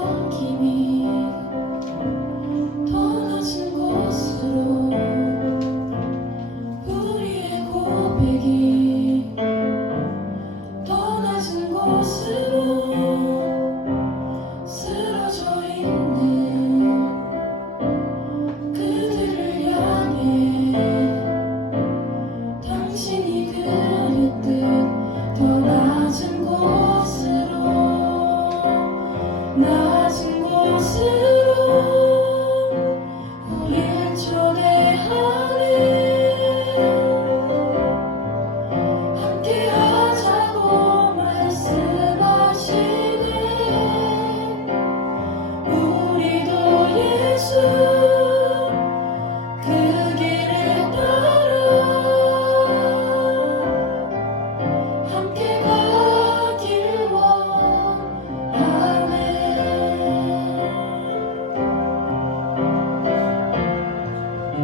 섬김이 더 낮은 곳으로 우리의 고백이 더 낮은 곳으로 쓰러져 있는 그들을 향해 당신이 그릇듯 더 낮은 곳으로 낮은 곳으로 우릴 초대하네. 함께 하자고 말씀하시네. 우리도 예수 그 길을 따라 함께 가길 원하네.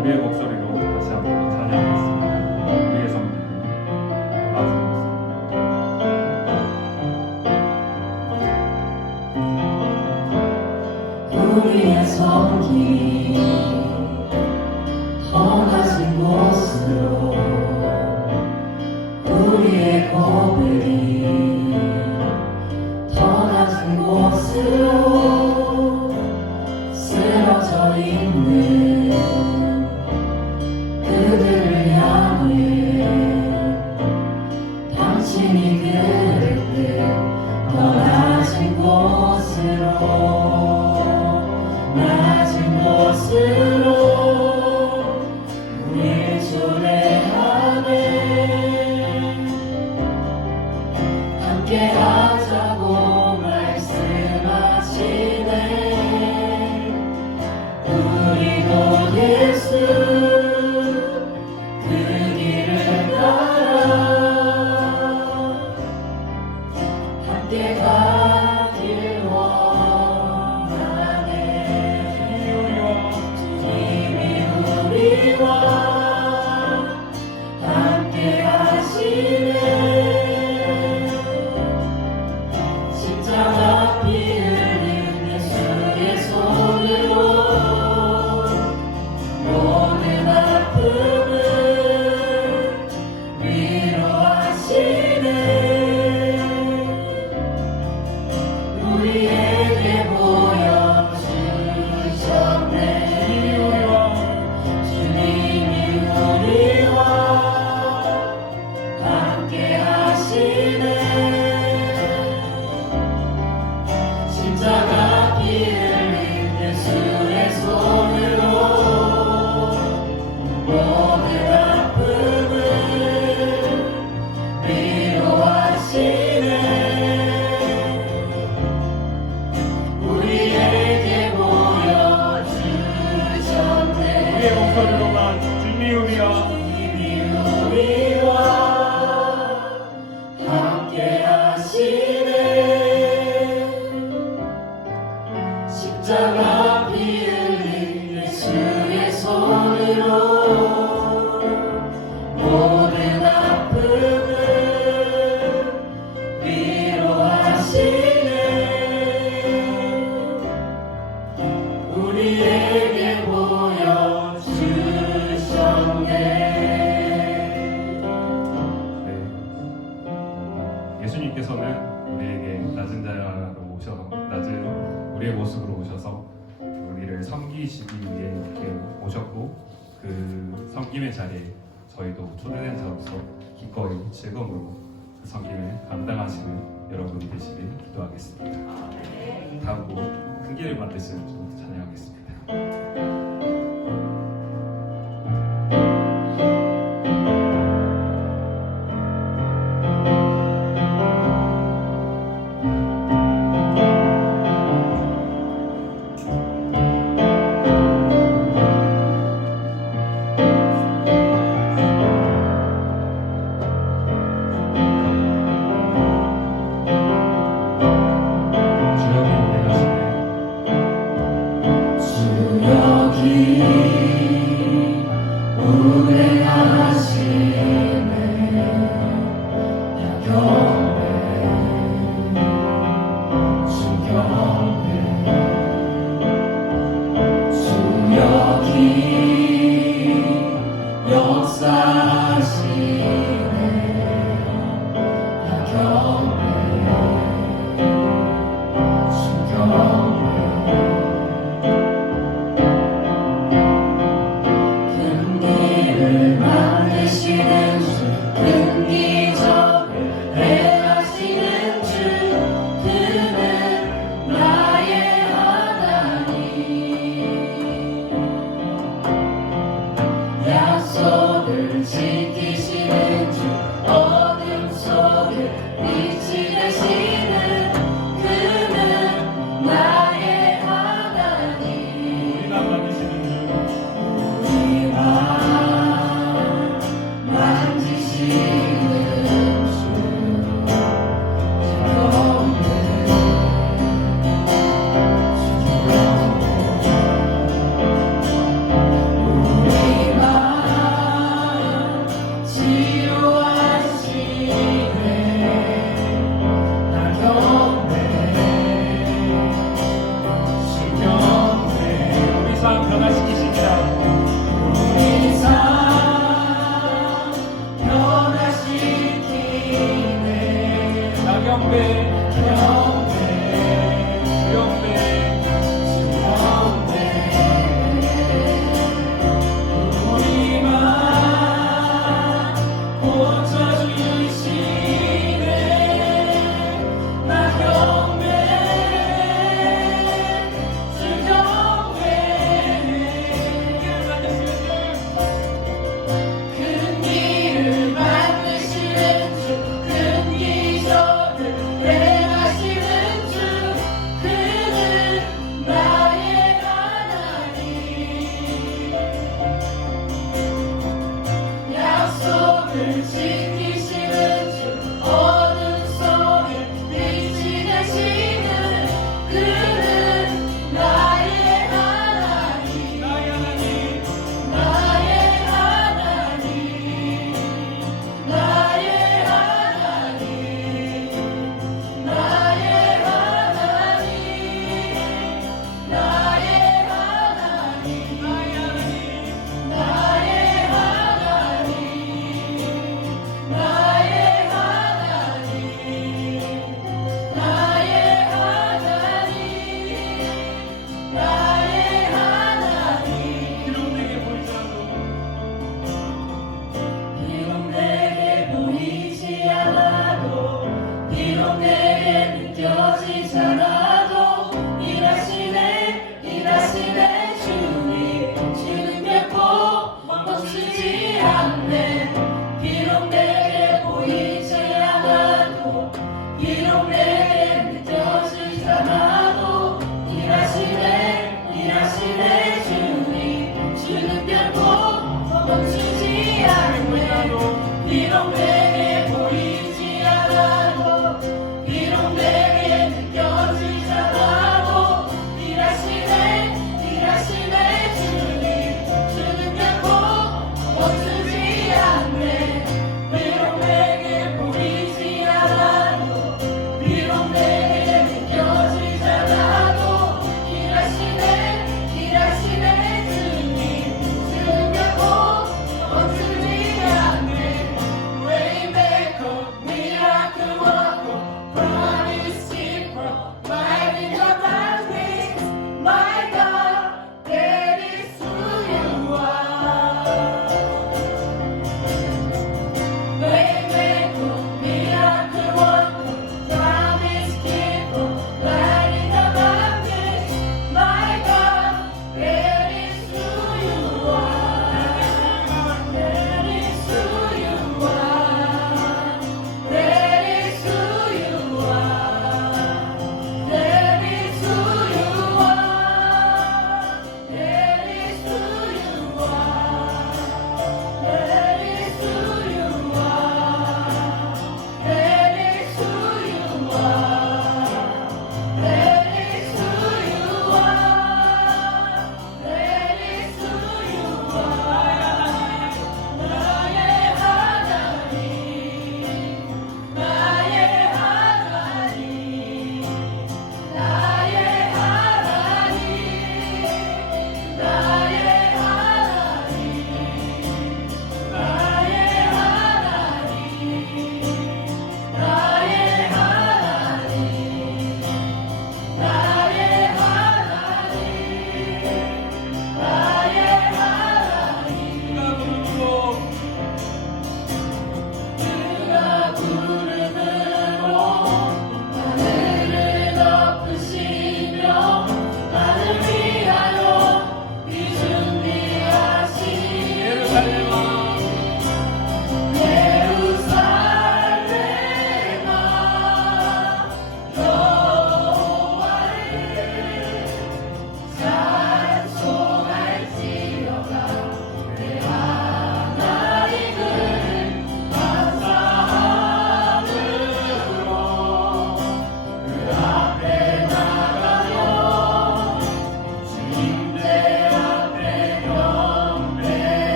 우리의 목소리로 다시 한번 찬양하겠습니다. 우리의 섬김 낮은 곳. 우리의 섬김 더 낮은 곳으로 우리의 고백이 더 낮은 곳으로 쓰러져 있는 그들을 향해 당신이 그릇듯 더 낮은 곳으로 낮은 곳으로 우릴 초대하네. 함께 하자고 말씀하시네. 우리도 예수 그 길을 따라 함께 가길 원하네. 주님이 우리와 함께 하시네. 십자가 피 흘린 예수의 손으로 모든 아픔을 위로하시네. 우리에게 보여주셨네. 주님이 우리와 함께 하시네. 십자가 피 흘린 예수의 손으로 모든 아픔을 위로하시네. 우리에게 보여주셨네. 우리의 목소리로만 주님이 우리와 함께 하시네. 십자가 피 흘린 예수의 손으로 모든 아픔을 위로하시네. 우리에게 보여주셨네. 예수님께서는 우리에게 낮은 자로 오셔서 낮은 우리의 모습으로 오셔서 우리를 섬기시기 위해 이렇게 오셨고 그 섬김의 자리에 저희도 초대된 자로서 기꺼이 즐거움으로 그 섬김을 감당하시는 여러분이 되시길 기도하겠습니다. 다음 곡 큰 길을 만드시는 주 찬양하겠습니다. 주여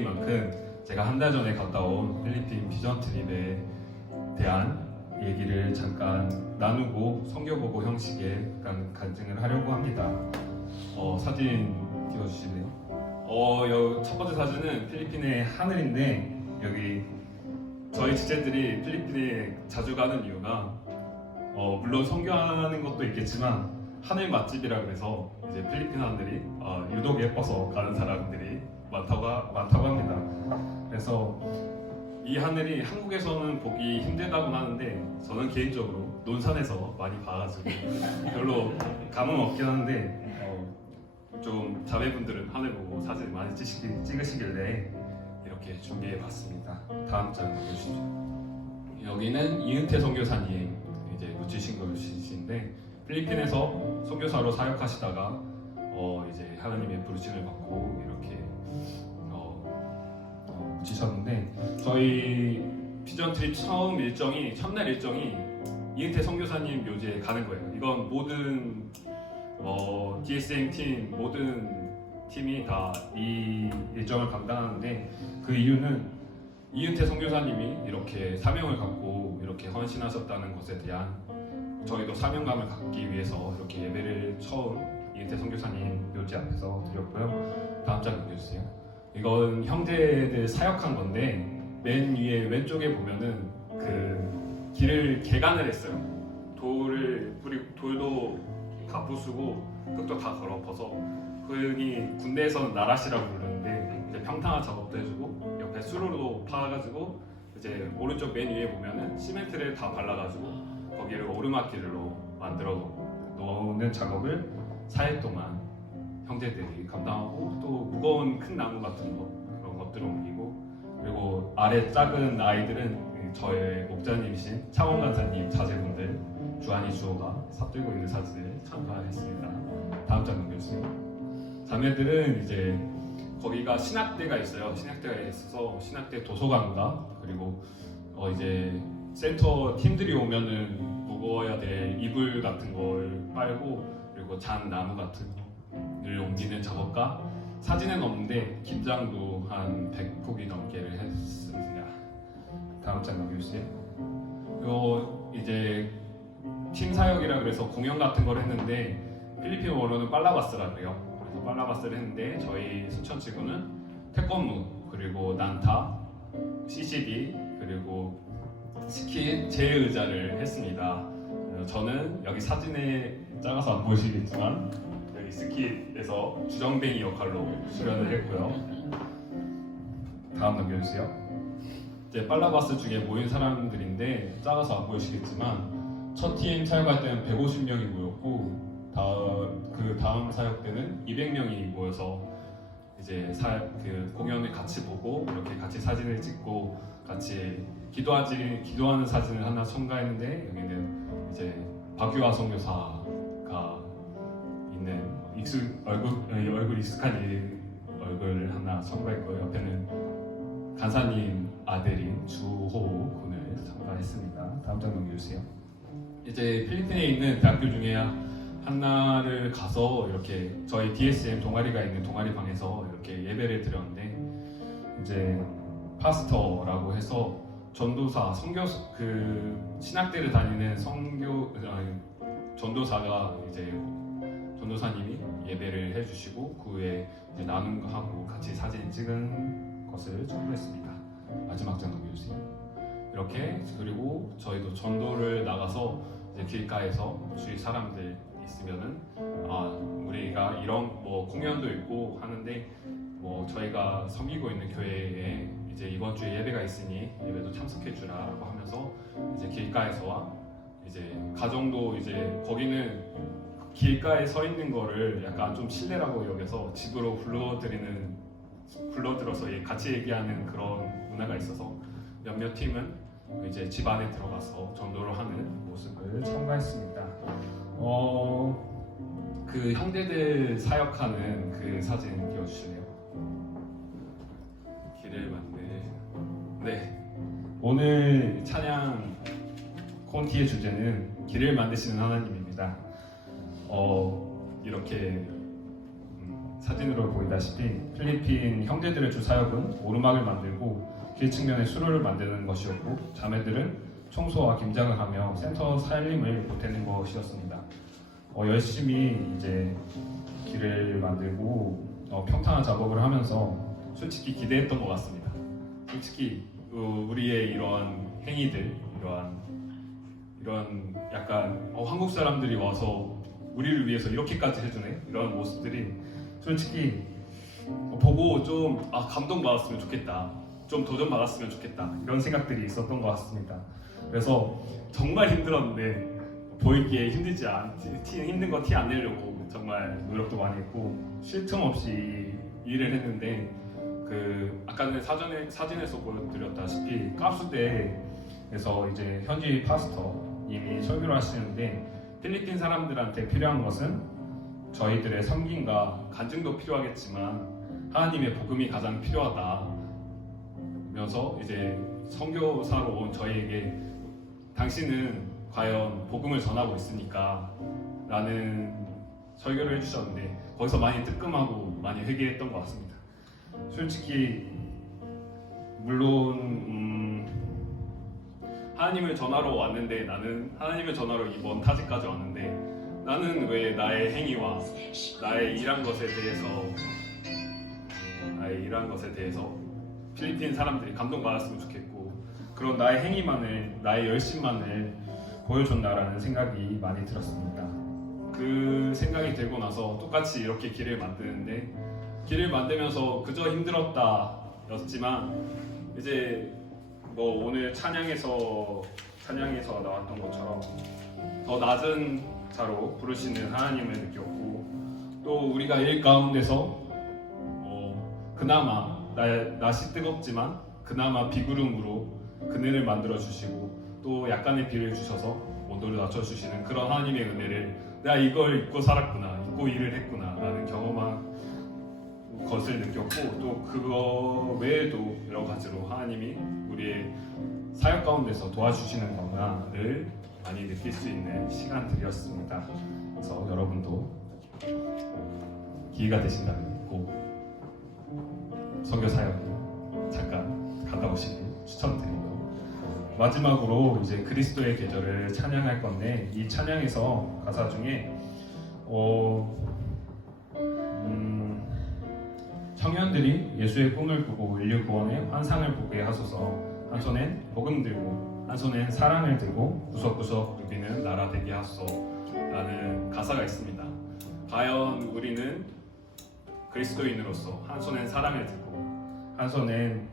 만큼 제가 한 달 전에 갔다 온 필리핀 비전 트립에 대한 얘기를 잠깐 나누고 성겨보고 형식의 약간 간증을 하려고 합니다. 사진 띄워주실래요? 여기 첫 번째 사진은 필리핀의 하늘인데, 여기 저희 지체들이 필리핀에 자주 가는 이유가 물론 선교하는 것도 있겠지만 하늘 맛집이라 그래서 이제 필리핀 하늘이 유독 예뻐서 가는 사람들이 많다고 합니다. 그래서 이 하늘이 한국에서는 보기 힘들다고 하는데, 저는 개인적으로 논산에서 많이 봐가지고 별로 감흥 없긴 한데, 좀 자매분들은 하늘 보고 사진 많이 찍으시길래 이렇게 준비해봤습니다. 다음 장 보여주시죠. 여기는 이은태 선교사님, 이제 묻히신 것이신데, 필리핀에서 선교사로 사역하시다가 이제 하나님의 부르심을 받고 이렇게 묻히셨는데, 저희 비전 트립 첫날 일정이 이은태 선교사님 묘지에 가는 거예요. 이건 모든 DSM 팀 모든 팀이 다 이 일정을 감당하는데, 그 이유는 이은태 선교사님이 이렇게 사명을 갖고 이렇게 헌신하셨다는 것에 대한 저희도 사명감을 갖기 위해서 이렇게 예배를 처음 이은태 선교사님 묘지 앞에서 드렸고요. 다음 장 넘겨주세요. 이건 형제들 사역한 건데, 맨 위에 왼쪽에 보면은 그 길을 개간을 했어요. 돌도 다 부수고 흙도 다 걸어엎어서, 거기 군대에서는 나라시라고 부르는데 이제 평탄화 작업도 해주고 옆에 수로도 파가지고 이제 오른쪽 맨 위에 보면은 시멘트를 다 발라가지고 거기를 오르막길로 만들어 놓는 작업을 4일 동안 형제들이 감당하고, 또 무거운 큰 나무 같은 거 그런 것들을 옮기고, 그리고 아래 작은 아이들은 저의 목자님이신 차원 간사님 자제분들 주한이 주호가 삽들고 있는 사진을 참가했습니다. 다음 장 넘겨주세요. 자매들은 이제 거기가 신학대가 있어요. 신학대가 있어서 신학대 도서관과, 그리고 이제 센터 팀들이 오면은 무거워야 될 이불 같은 걸 빨고, 그리고 잔 나무 같은 거를 옮기는 작업과, 사진은 없는데 김장도 한 100폭이 넘게를 했습니다. 다음 장 넘겨주세요. 이제 팀 사역이라 그래서 공연 같은 걸 했는데, 필리핀어로는 빨라바스라 그래요. 그래서 빨라바스를 했는데, 저희 수천 지구는 태권무, 그리고 난타, CCD, 그리고 스킷, 제의자를 했습니다. 저는 여기 사진에 작아서 안 보이시겠지만 여기 스킷에서 주정뱅이 역할로 수련을 했고요. 다음 넘겨주세요. 이제 빨라바스 중에 모인 사람들인데 작아서 안 보이시겠지만, 첫 팀 사역할 때는 150명이 모였고, 그 다음 사역 때는 200명이 모여서 이제 그 공연을 같이 보고 이렇게 같이 사진을 찍고 같이 기도하는 사진을 하나 첨가했는데, 여기는 이제 박유아 선교사가 있는 얼굴 익숙한 얼굴을 하나 첨가했고요. 옆에는 간사님 아들인 주호 군을 첨가했습니다. 다음 장 넘겨주세요. 이제 필리핀에 있는 대학교 중에 하나를 가서 이렇게 저희 DSM 동아리가 있는 동아리방에서 이렇게 예배를 드렸는데, 이제 파스터라고 해서 전도사, 신학대를 다니는 전도사가 이제 전도사님이 예배를 해주시고, 그 후에 이제 나눔하고 같이 사진 찍은 것을 첨부했습니다. 마지막 장 넘겨주세요. 이렇게, 그리고 저희도 전도를 나가서 이제 길가에서 주위 사람들 있으면은 우리가 이런 공연도 있고 하는데, 저희가 섬기고 있는 교회에 이제 이번 주에 예배가 있으니 예배도 참석해 주라고 하면서, 이제 길가에서와 이제 가정도, 이제 거기는 길가에 서 있는 거를 약간 좀 실례라고 여겨서 집으로 불러들어서 같이 얘기하는 그런 문화가 있어서, 몇몇 팀은 이제 집 안에 들어가서 전도를 하는 모습을 첨가했습니다. 그 형제들 사역하는 그 사진 띄워주실래요? 길을 만드는. 네. 오늘 찬양 콘티의 주제는 길을 만드시는 하나님입니다. 이렇게 사진으로 보이다시피 필리핀 형제들의 주 사역은 오르막을 만들고 길 측면에 수로를 만드는 것이었고 자매들은 청소와 김장을 하며 센터 살림을 보태는 것이었습니다. 열심히 이제 길을 만들고 평탄화 작업을 하면서 솔직히 기대했던 것 같습니다. 솔직히 우리의 이러한 행위들, 이런 약간 한국 사람들이 와서 우리를 위해서 이렇게까지 해주네 이런 모습들이 솔직히 보고 좀 감동받았으면 좋겠다, 좀 도전받았으면 좋겠다 이런 생각들이 있었던 것 같습니다. 그래서 정말 힘들었는데 보이기에 힘든 거 티 안 내려고 정말 노력도 많이 했고 쉴 틈 없이 일을 했는데 아까는 사진에서 보여드렸다시피 깝수대에서 이제 현지 파스터님이 설교를 하시는데 필리핀 사람들한테 필요한 것은 저희들의 섬김과 간증도 필요하겠지만 하나님의 복음이 가장 필요하다면서 이제 선교사로 온 저희에게 당신은 과연 복음을 전하고 있으니까 라는 설교를 해주셨는데 거기서 많이 뜨끔하고 많이 회개했던 것 같습니다. 솔직히 물론 하나님을 전하러 왔는데 나는 하나님을 전하러 이번 타지까지 왔는데 나는 왜 나의 행위와 나의 일한 것에 대해서 필리핀 사람들이 감동받았으면 좋겠고 그런 나의 행위만을 나의 열심만을 보여줬나라는 생각이 많이 들었습니다. 그 생각이 들고 나서 똑같이 이렇게 길을 만드는데 길을 만들면서 그저 힘들었다 였지만 이제 오늘 찬양에서 나왔던 것처럼 더 낮은 자로 부르시는 하나님을 느꼈고 또 우리가 일 가운데서 그나마 날씨 뜨겁지만 그나마 비구름으로 그늘을 만들어 주시고 또 약간의 비를 주셔서 온도를 낮춰주시는 그런 하나님의 은혜를 내가 이걸 입고 살았구나, 입고 일을 했구나 라는 경험한 것을 느꼈고 또 그거 외에도 여러 가지로 하나님이 우리의 사역 가운데서 도와주시는 거나를 많이 느낄 수 있는 시간들이었습니다. 그래서 여러분도 기회가 되신다면 꼭 선교 사역 잠깐 갔다 오시길 추천드리고요. 마지막으로 이제 그리스도의 계절을 찬양할 건데 이 찬양에서 가사 중에 청년들이 예수의 꿈을 꾸고 인류 구원의 환상을 보게 하소서. 한 손엔 복음 들고 한 손엔 사랑을 들고 구석구석 누비는 나라 되게 하소서 라는 가사가 있습니다. 과연 우리는 그리스도인으로서 한 손엔 사랑을 들고 한 손엔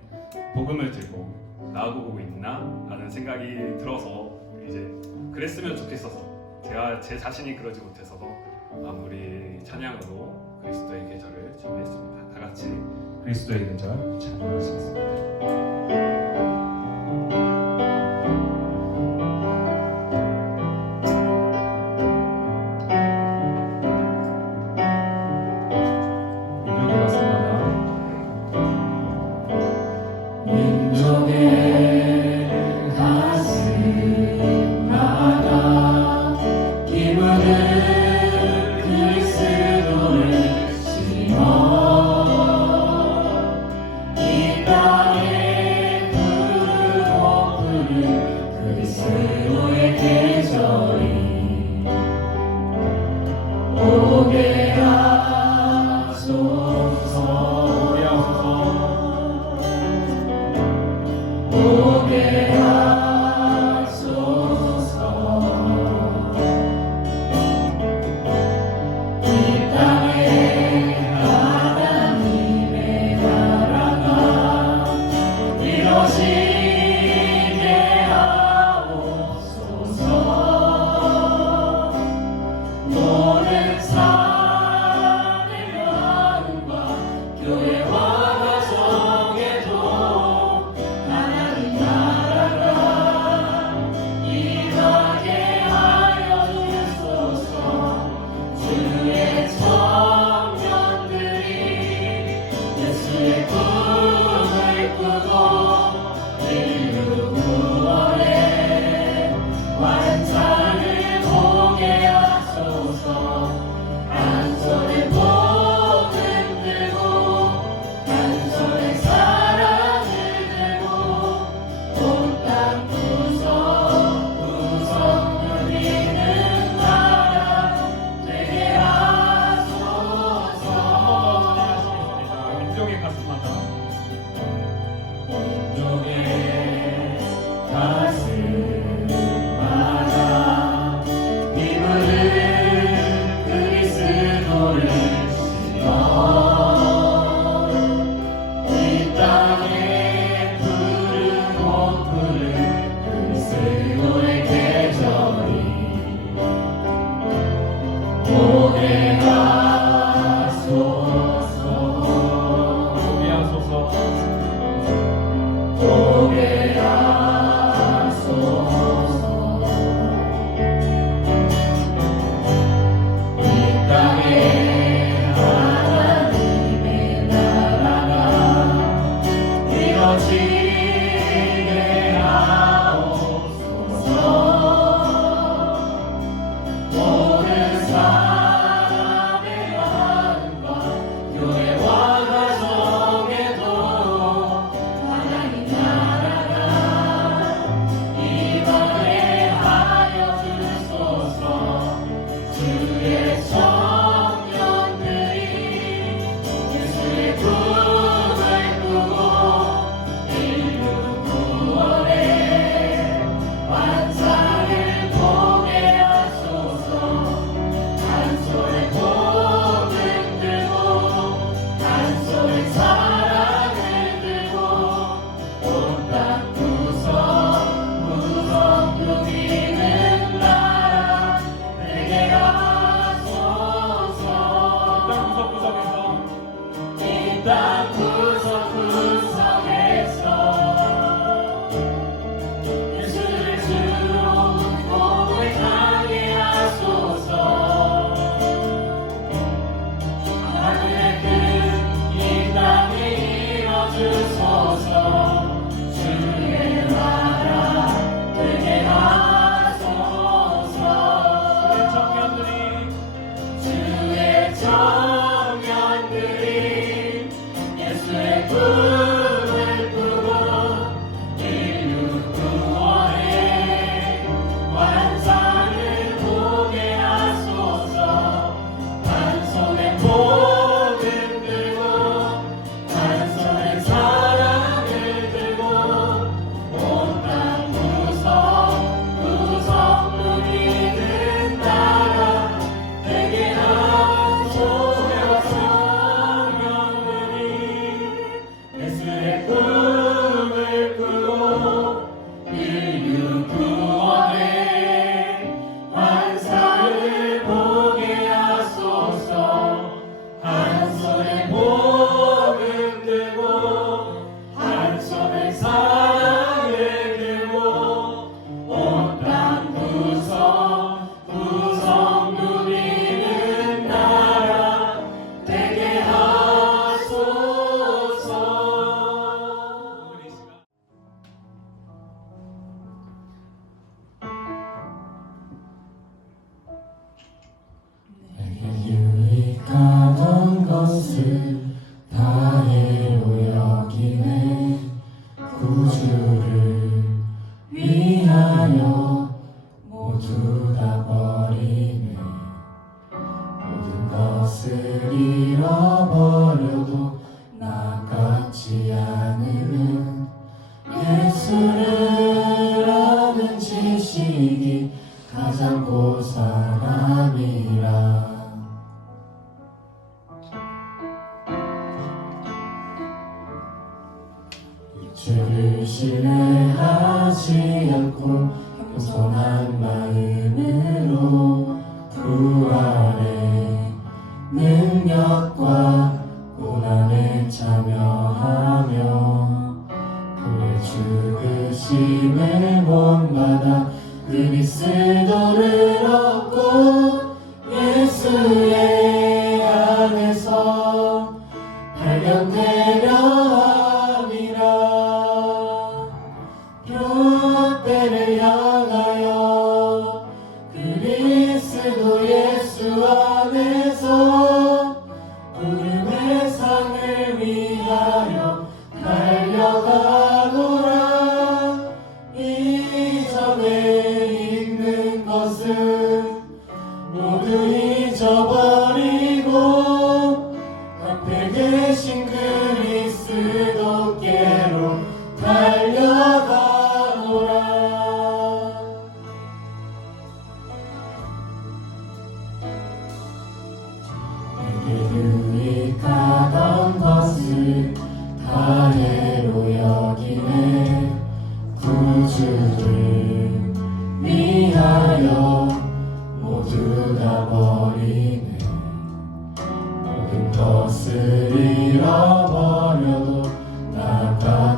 복음을 들고 나아가고 있나? 라는 생각이 들어서 이제 그랬으면 좋겠어서 제가 제 자신이 그러지 못해서 마무리 찬양으로 그리스도의 계절을 준비했습니다. 다 같이 그리스도의 계절 찬양하시겠습니다. 보게 하소서. 이 땅에 하나님의 나라가 이뤄지게 하옵소서. 모든 사람의 마음과 교회와 가정에도 하나님 나라가 임하게 하여 주소서. 주의 청년들이 예수의 꿈을 꾸고 인류 구원의 완사를 보게 하소서. 한 손에 복을 들고 한 손에 사랑을 들고 온 땅 구석구석 누비는 나라 되게 하소서. 이 땅 구석구석에서 예수를 주로 고백하게 하소서. 하늘의 뜻 이 땅에 이뤄주소서. 주의 나라 되게 하소서. 주의 청년들이 예수의 꿈을 꾸고 인류 구원의 완사를 보게 하소서. 한 손에 복을 들고 한 손에 사랑을 들고 온 땅 구석구석 누리는 나라 되게 하소서. 청년들이 예수의 꿈을 꾸고 인류 구원의 완사를 보게 하소서. 한 손에 복을 들고 한 손에 사랑을 들고 온 땅 구석구석 누리는 나라 되게 하소서. 내게 유익하던 것을 다해로 여기네. 구주를 위하여 모두 다 버리네. 모든 것을 잃어버려도 나같지 않으면 예수를 아는 지식이 가장 고사람이라. 죄를 신뢰하지 않고 겸손한 마음으로 부활의 능력과 고난에 참여하며 그의 죽으심을 본받아 그리스도를 얻고 예수의 안에서 발견되려 함이라. 표대를 향하여 그리스도 예수 안에서 구름의 상을 위하여 달려가노라. 이전에 있는 것은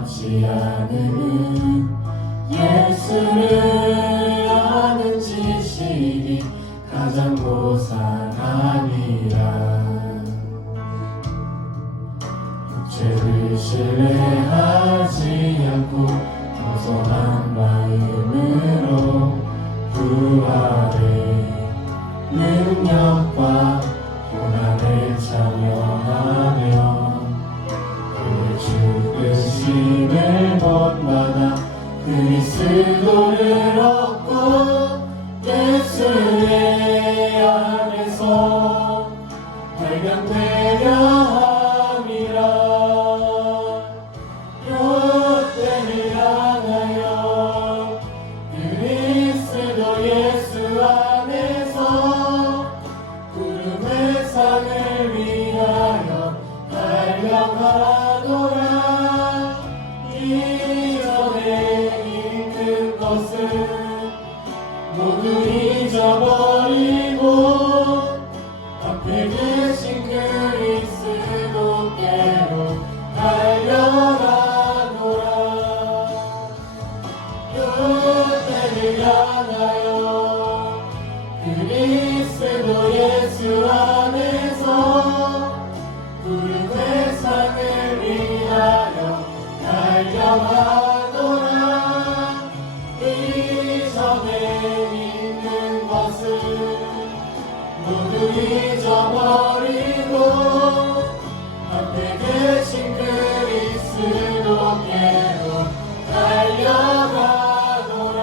없지 않음은 예수를 아는 지식이 가장 고상함이라. 육체를 신뢰하지 않고 겸손한 마음으로 부활의 능력과 고난을 참여하며 그의 죽으심을 본받아 그리스도를 얻고 예수의 안에서 발견되려 함이라. 롯데를 향하여 그리스도 예수 안에서 구름의 산을 위하여 달려가노라. 이전에 있는 것을 모두 잊어버리고 앞에 계신 그리스도께로 달려가노라. 롯데를 향하여 그리스도 예수 안에서 구름의 산을 위하여 달려가노라. 이전에 있는 것을 모두 잊어버리고 앞에 계신 그리스도께로 달려가노라.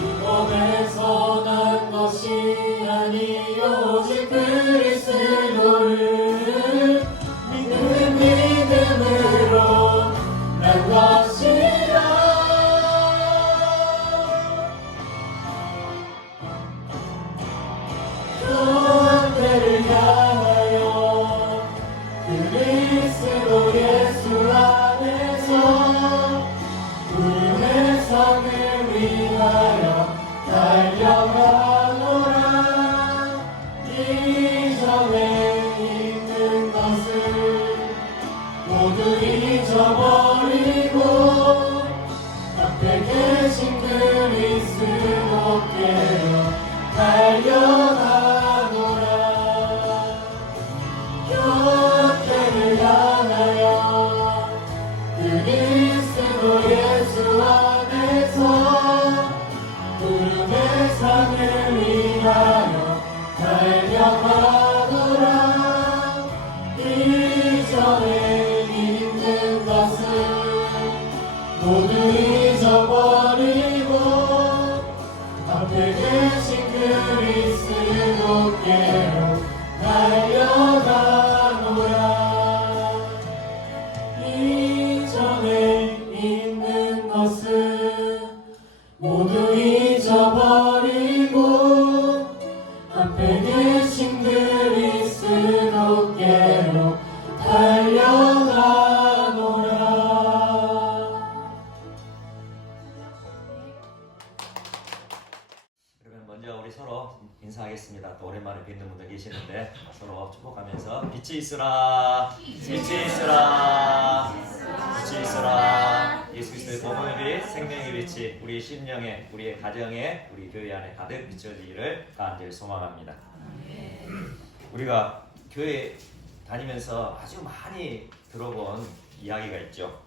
율법에서 난 것이 아니 오직 그리스도를 믿는 믿음으로 난 것이라. 롯데를 향하여 그리스도 예수 안에서 구름의 산을 위하여 달려가노라. 이전에 있는 것을 모두 잊어버리고 앞에 계신 그리스도께로 달려가노라. 곁에를 향하여 그리스도 예수 안에서 구름의 산을 위하여 달려가노라. 이전에 있는 것을 모두 잊어버리고 앞에 계신 그리스도께로 달려가노라. 이전에 있는 것을 모두 잊어버리고 앞에 계신 그리스도께로 달려가노라. 그러면 먼저 우리 서로 인사하겠습니다. 또 오랜만에 뵙는 분들 계시는데 서로 축복하면서 빛이 있으라, 빛이 있으라, 빛이 있으라. 예수 그리스도의 복음의 빛, 생명의 빛이 우리 심령에, 우리의 가정에, 우리 교회 안에 가득 비춰지기를 간절히 소망합니다. 우리가 교회 다니면서 아주 많이 들어본 이야기가 있죠.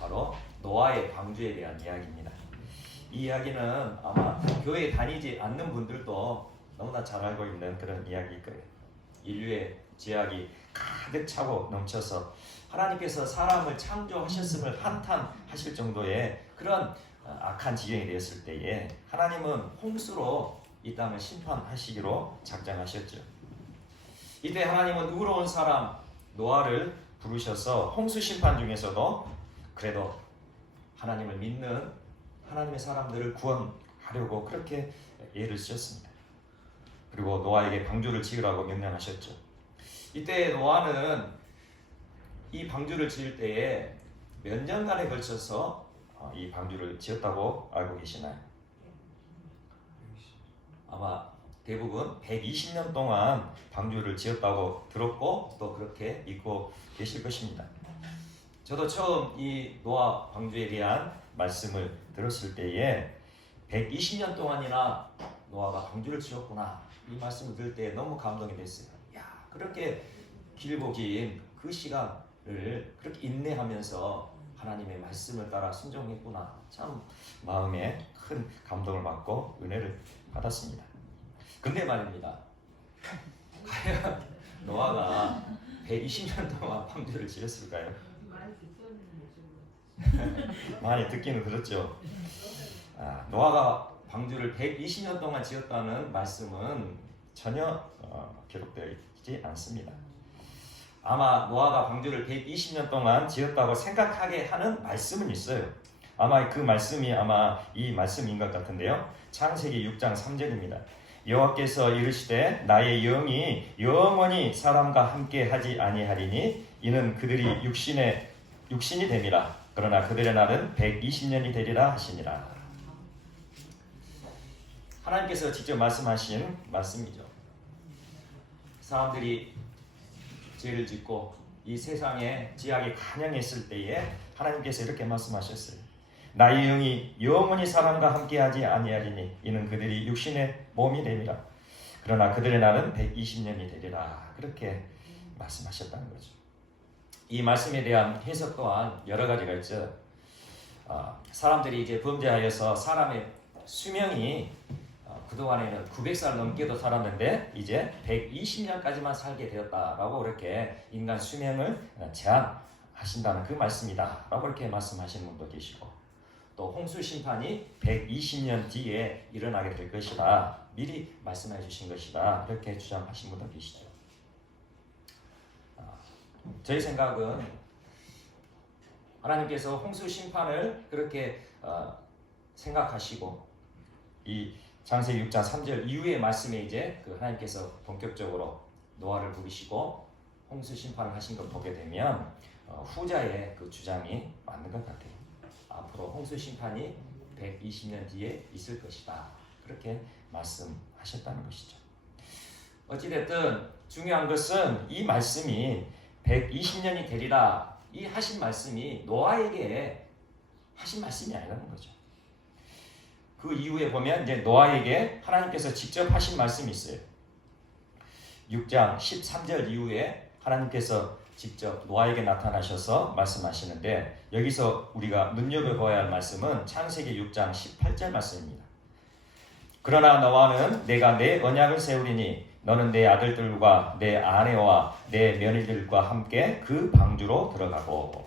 바로 노아의 방주에 대한 이야기입니다. 이 이야기는 아마 교회에 다니지 않는 분들도 너무나 잘 알고 있는 그런 이야기일 거예요. 인류의 죄악이 가득 차고 넘쳐서 하나님께서 사람을 창조하셨음을 한탄하실 정도의 그런 악한 지경이 되었을 때에 하나님은 홍수로 이 땅을 심판하시기로 작정하셨죠. 이때 하나님은 의로운 사람 노아를 부르셔서 홍수 심판 중에서도 그래도 하나님을 믿는 하나님의 사람들을 구원하려고 그렇게 애를 쓰셨습니다. 그리고 노아에게 방주를 지으라고 명령하셨죠. 이때 노아는 이 방주를 지을 때에 몇 년간에 걸쳐서 이 방주를 지었다고 알고 계시나요? 아마 대부분 120년 동안 방주를 지었다고 들었고 또 그렇게 믿고 계실 것입니다. 저도 처음 이 노아 방주에 대한 말씀을 들었을 때에 120년 동안이나 노아가 방주를 지었구나, 이 말씀을 들을 때 너무 감동이 됐어요. 야, 그렇게 길고 긴 그 시간을 그렇게 인내하면서 하나님의 말씀을 따라 순종했구나. 참 마음에 큰 감동을 받고 은혜를 받았습니다. 근데 말입니다, 과연 노아가 120년 동안 방주를 지었을까요? 많이 듣기는 들었죠. 노아가 방주를 120년 동안 지었다는 말씀은 전혀 기록되어 있지 않습니다. 아마 노아가 방주를 120년 동안 지었다고 생각하게 하는 말씀은 있어요. 아마 그 말씀이 이 말씀인 것 같은데요. 창세기 6장 3절입니다. 여호와께서 이르시되 나의 영이 영원히 사람과 함께 하지 아니하리니 이는 그들이 육신이 됨이라. 그러나 그들의 날은 120년이 되리라 하시니라. 하나님께서 직접 말씀하신 말씀이죠. 사람들이 죄를 짓고 이 세상에 지약이 간영했을 때에 하나님께서 이렇게 말씀하셨어요. 나의 영이 영원히 사람과 함께하지 아니하리니 이는 그들이 육신의 몸이 됨이라. 그러나 그들의 날은 120년이 되리라. 그렇게 말씀하셨다는 거죠. 이 말씀에 대한 해석 또한 여러 가지가 있죠. 사람들이 이제 범죄하여서 사람의 수명이 그동안에는 900살 넘게도 살았는데 이제 120년까지만 살게 되었다라고 이렇게 인간 수명을 제한하신다는 그 말씀이다 라고 이렇게 말씀하시는 분도 계시고, 또 홍수 심판이 120년 뒤에 일어나게 될 것이다, 미리 말씀해 주신 것이다, 이렇게 주장하신 분도 계시죠. 저희 생각은 하나님께서 홍수 심판을 그렇게 생각하시고 이 창세기 6장 3절 이후의 말씀에 이제 그 하나님께서 본격적으로 노아를 부르시고 홍수 심판을 하신 걸 보게 되면 후자의 그 주장이 맞는 것 같아요. 앞으로 홍수 심판이 120년 뒤에 있을 것이다, 그렇게 말씀하셨다는 것이죠. 어찌됐든 중요한 것은 이 말씀이 120년이 되리라, 이 하신 말씀이 노아에게 하신 말씀이 아니라는 거죠. 그 이후에 보면 이제 노아에게 하나님께서 직접 하신 말씀이 있어요. 6장 13절 이후에 하나님께서 직접 노아에게 나타나셔서 말씀하시는데, 여기서 우리가 눈여겨봐야 할 말씀은 창세기 6장 18절 말씀입니다. 그러나 너와는 내가 내 언약을 세우리니 너는 내 아들들과 내 아내와 내 며느리들과 함께 그 방주로 들어가고.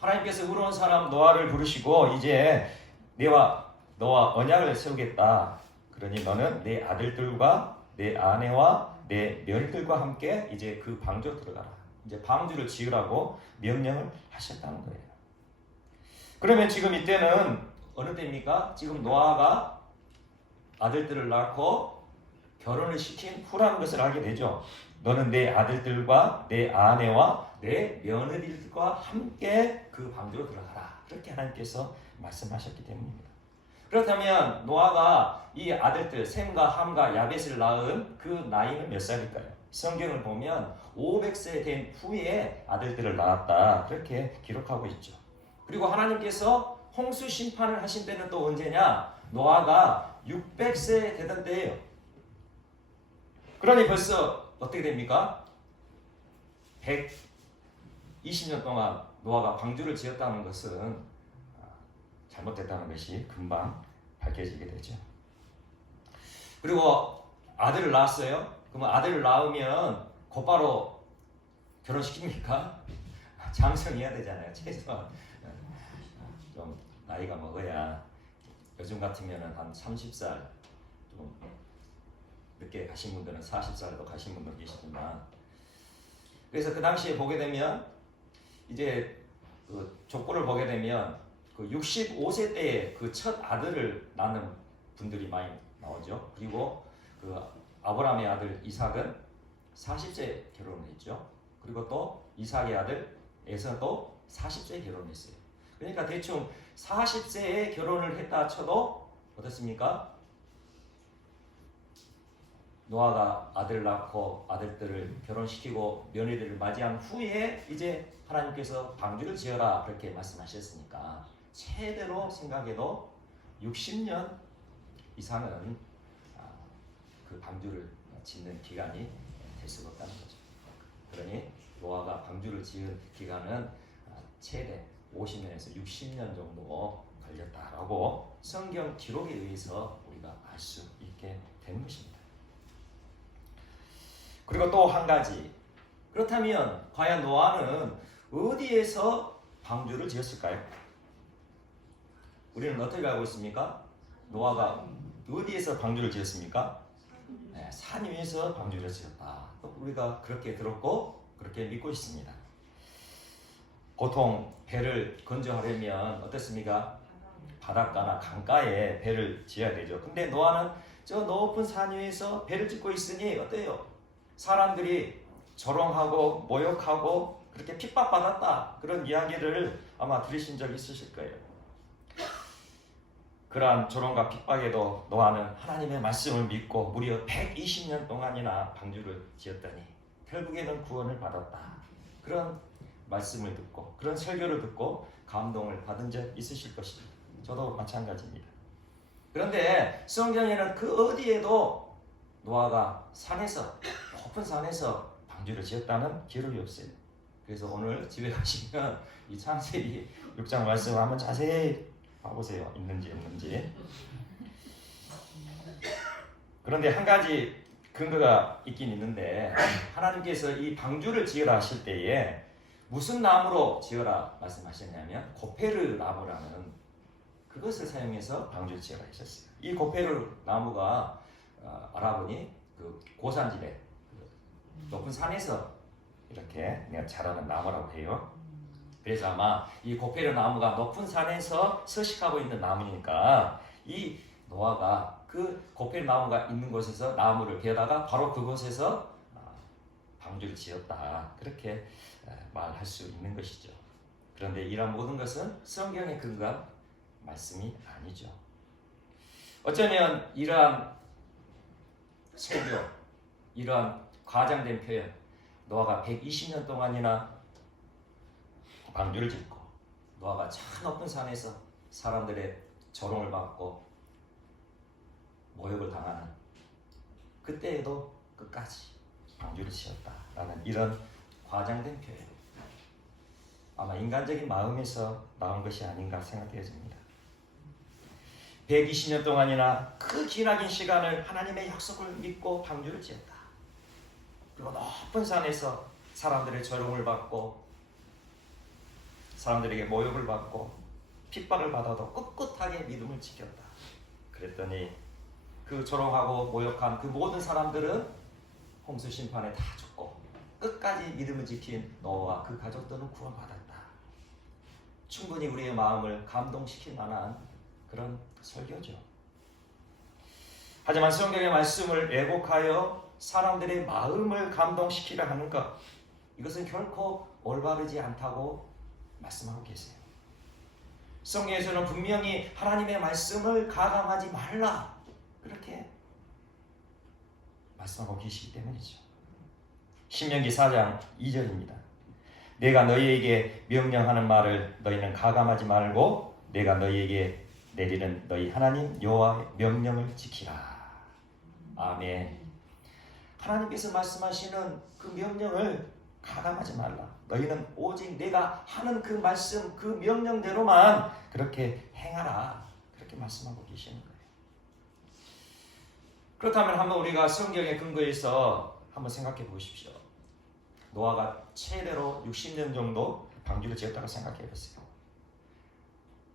하나님께서 의로운 사람 노아를 부르시고 이제 너와 언약을 세우겠다. 그러니 너는 내 아들들과 내 아내와 내 며느리들과 함께 이제 그 방주로 들어가라. 이제 방주를 지으라고 명령을 하셨다는 거예요. 그러면 지금 이때는 어느 때입니까? 지금 노아가 아들들을 낳고 결혼을 시킨 후라는 것을 알게 되죠. 너는 내 아들들과 내 아내와 내 며느리들과 함께 그 방주로 들어가라. 그렇게 하나님께서 말씀하셨기 때문입니다. 그렇다면 노아가 이 아들들 셈과 함과 야벳을 낳은 그 나이는 몇 살일까요? 성경을 보면 500세 된 후에 아들들을 낳았다, 그렇게 기록하고 있죠. 그리고 하나님께서 홍수 심판을 하신 때는 또 언제냐? 노아가 600세 되던 때예요. 그러니 벌써 어떻게 됩니까? 120년 동안 노아가 방주를 지었다는 것은 잘못됐다는 것이 금방 밝혀지게 되죠. 그리고 아들을 낳았어요. 그러면 아들을 낳으면 곧바로 결혼시킵니까? 장성해야 되잖아요. 최소한 좀 나이가 먹어야, 요즘 같으면 한 30살, 좀 늦게 가신 분들은 40살도 가신 분도 계시지만, 그래서 그 당시에 보게 되면 이제 그 족보를 보게 되면 그 65세 때에 그 첫 아들을 낳는 분들이 많이 나오죠. 그리고 그 아브라함의 아들 이삭은 40세 결혼을 했죠. 그리고 또 이삭의 아들 에서도 40세에 결혼했어요. 그러니까 대충 40세에 결혼을 했다 쳐도 어떻습니까? 노아가 아들 낳고 아들들을 결혼시키고 며느리들을 맞이한 후에 이제 하나님께서 방주를 지어라 그렇게 말씀하셨으니까 최대로 생각해도 60년 이상은 그 방주를 짓는 기간이 될 수가 없다는 거죠. 그러니 노아가 방주를 지은 기간은 최대 50년에서 60년 정도 걸렸다라고 성경 기록에 의해서 우리가 알 수 있게 되는 것입니다. 그리고 또 한 가지, 그렇다면 과연 노아는 어디에서 방주를 지었을까요? 우리는 어떻게 알고 있습니까? 노아가 어디에서 방주를 지었습니까? 네, 산 위에서 방주를 지었다. 우리가 그렇게 들었고 그렇게 믿고 있습니다. 보통 배를 건조하려면 어떻습니까? 바닷가나 강가에 배를 지어야 되죠. 근데 노아는 저 높은 산 위에서 배를 짓고 있으니 어때요? 사람들이 조롱하고 모욕하고 그렇게 핍박받았다, 그런 이야기를 아마 들으신 적 있으실 거예요. 그러한 조롱과 핍박에도 노아는 하나님의 말씀을 믿고 무려 120년 동안이나 방주를 지었더니 결국에는 구원을 받았다. 그런 말씀을 듣고 그런 설교를 듣고 감동을 받은 적 있으실 것입니다. 저도 마찬가지입니다. 그런데 성경에는 그 어디에도 노아가 산에서, 높은 산에서 방주를 지었다는 기록이 없어요. 그래서 오늘 집에 가시면 이 창세기 6장 말씀을 한번 자세히 봐보세요. 있는지 없는지. 그런데 한 가지 근거가 있긴 있는데, 하나님께서 이 방주를 지으라 하실 때에 무슨 나무로 지어라 말씀하셨냐면 고페르 나무라는 그것을 사용해서 방주를 지어라 하셨어요. 이 고페르 나무가 알아보니 그 고산지대, 높은 산에서 이렇게 자라는 나무라고 해요. 그래서 아마 이 고페르 나무가 높은 산에서 서식하고 있는 나무니까 이 노아가 그 고페르 나무가 있는 곳에서 나무를 베다가 바로 그곳에서 방주를 지었다, 그렇게 말할 수 있는 것이죠. 그런데 이러한 모든 것은 성경에 근거한 말씀이 아니죠. 어쩌면 이러한 설교, 이러한 과장된 표현, 노아가 120년 동안이나 방주를 짓고 노아가 저 높은 산에서 사람들의 조롱을 받고 모욕을 당하는 그때에도 끝까지 방주를 지었다라는 이런 과장된 표현, 아마 인간적인 마음에서 나온 것이 아닌가 생각되어집니다. 120년 동안이나 그 기나긴 시간을 하나님의 약속을 믿고 방주를 지었다. 그리고 높은 산에서 사람들의 조롱을 받고 사람들에게 모욕을 받고 핍박을 받아도 꿋꿋하게 믿음을 지켰다. 그랬더니 그 조롱하고 모욕한 그 모든 사람들은 홍수 심판에 다 죽고 끝까지 믿음을 지킨 노아와 그 가족들은 구원받았다. 충분히 우리의 마음을 감동시킬 만한 그런 설교죠. 하지만 성경의 말씀을 왜곡하여 사람들의 마음을 감동시키려 하는 것, 이것은 결코 올바르지 않다고 말씀하고 계세요. 성경에서는 분명히 하나님의 말씀을 가감하지 말라, 그렇게 말씀하고 계시기 때문이죠. 신명기 4장 2절입니다. 내가 너희에게 명령하는 말을 너희는 가감하지 말고 내가 너희에게 내리는 너희 하나님 여호와의 명령을 지키라. 아멘. 하나님께서 말씀하시는 그 명령을 가감하지 말라. 너희는 오직 내가 하는 그 말씀, 그 명령대로만 그렇게 행하라, 그렇게 말씀하고 계시는 거예요. 그렇다면 한번 우리가 성경의 근거에서 한번 생각해 보십시오. 노아가 최대로 60년 정도 방주를 지었다고 생각해 보세요.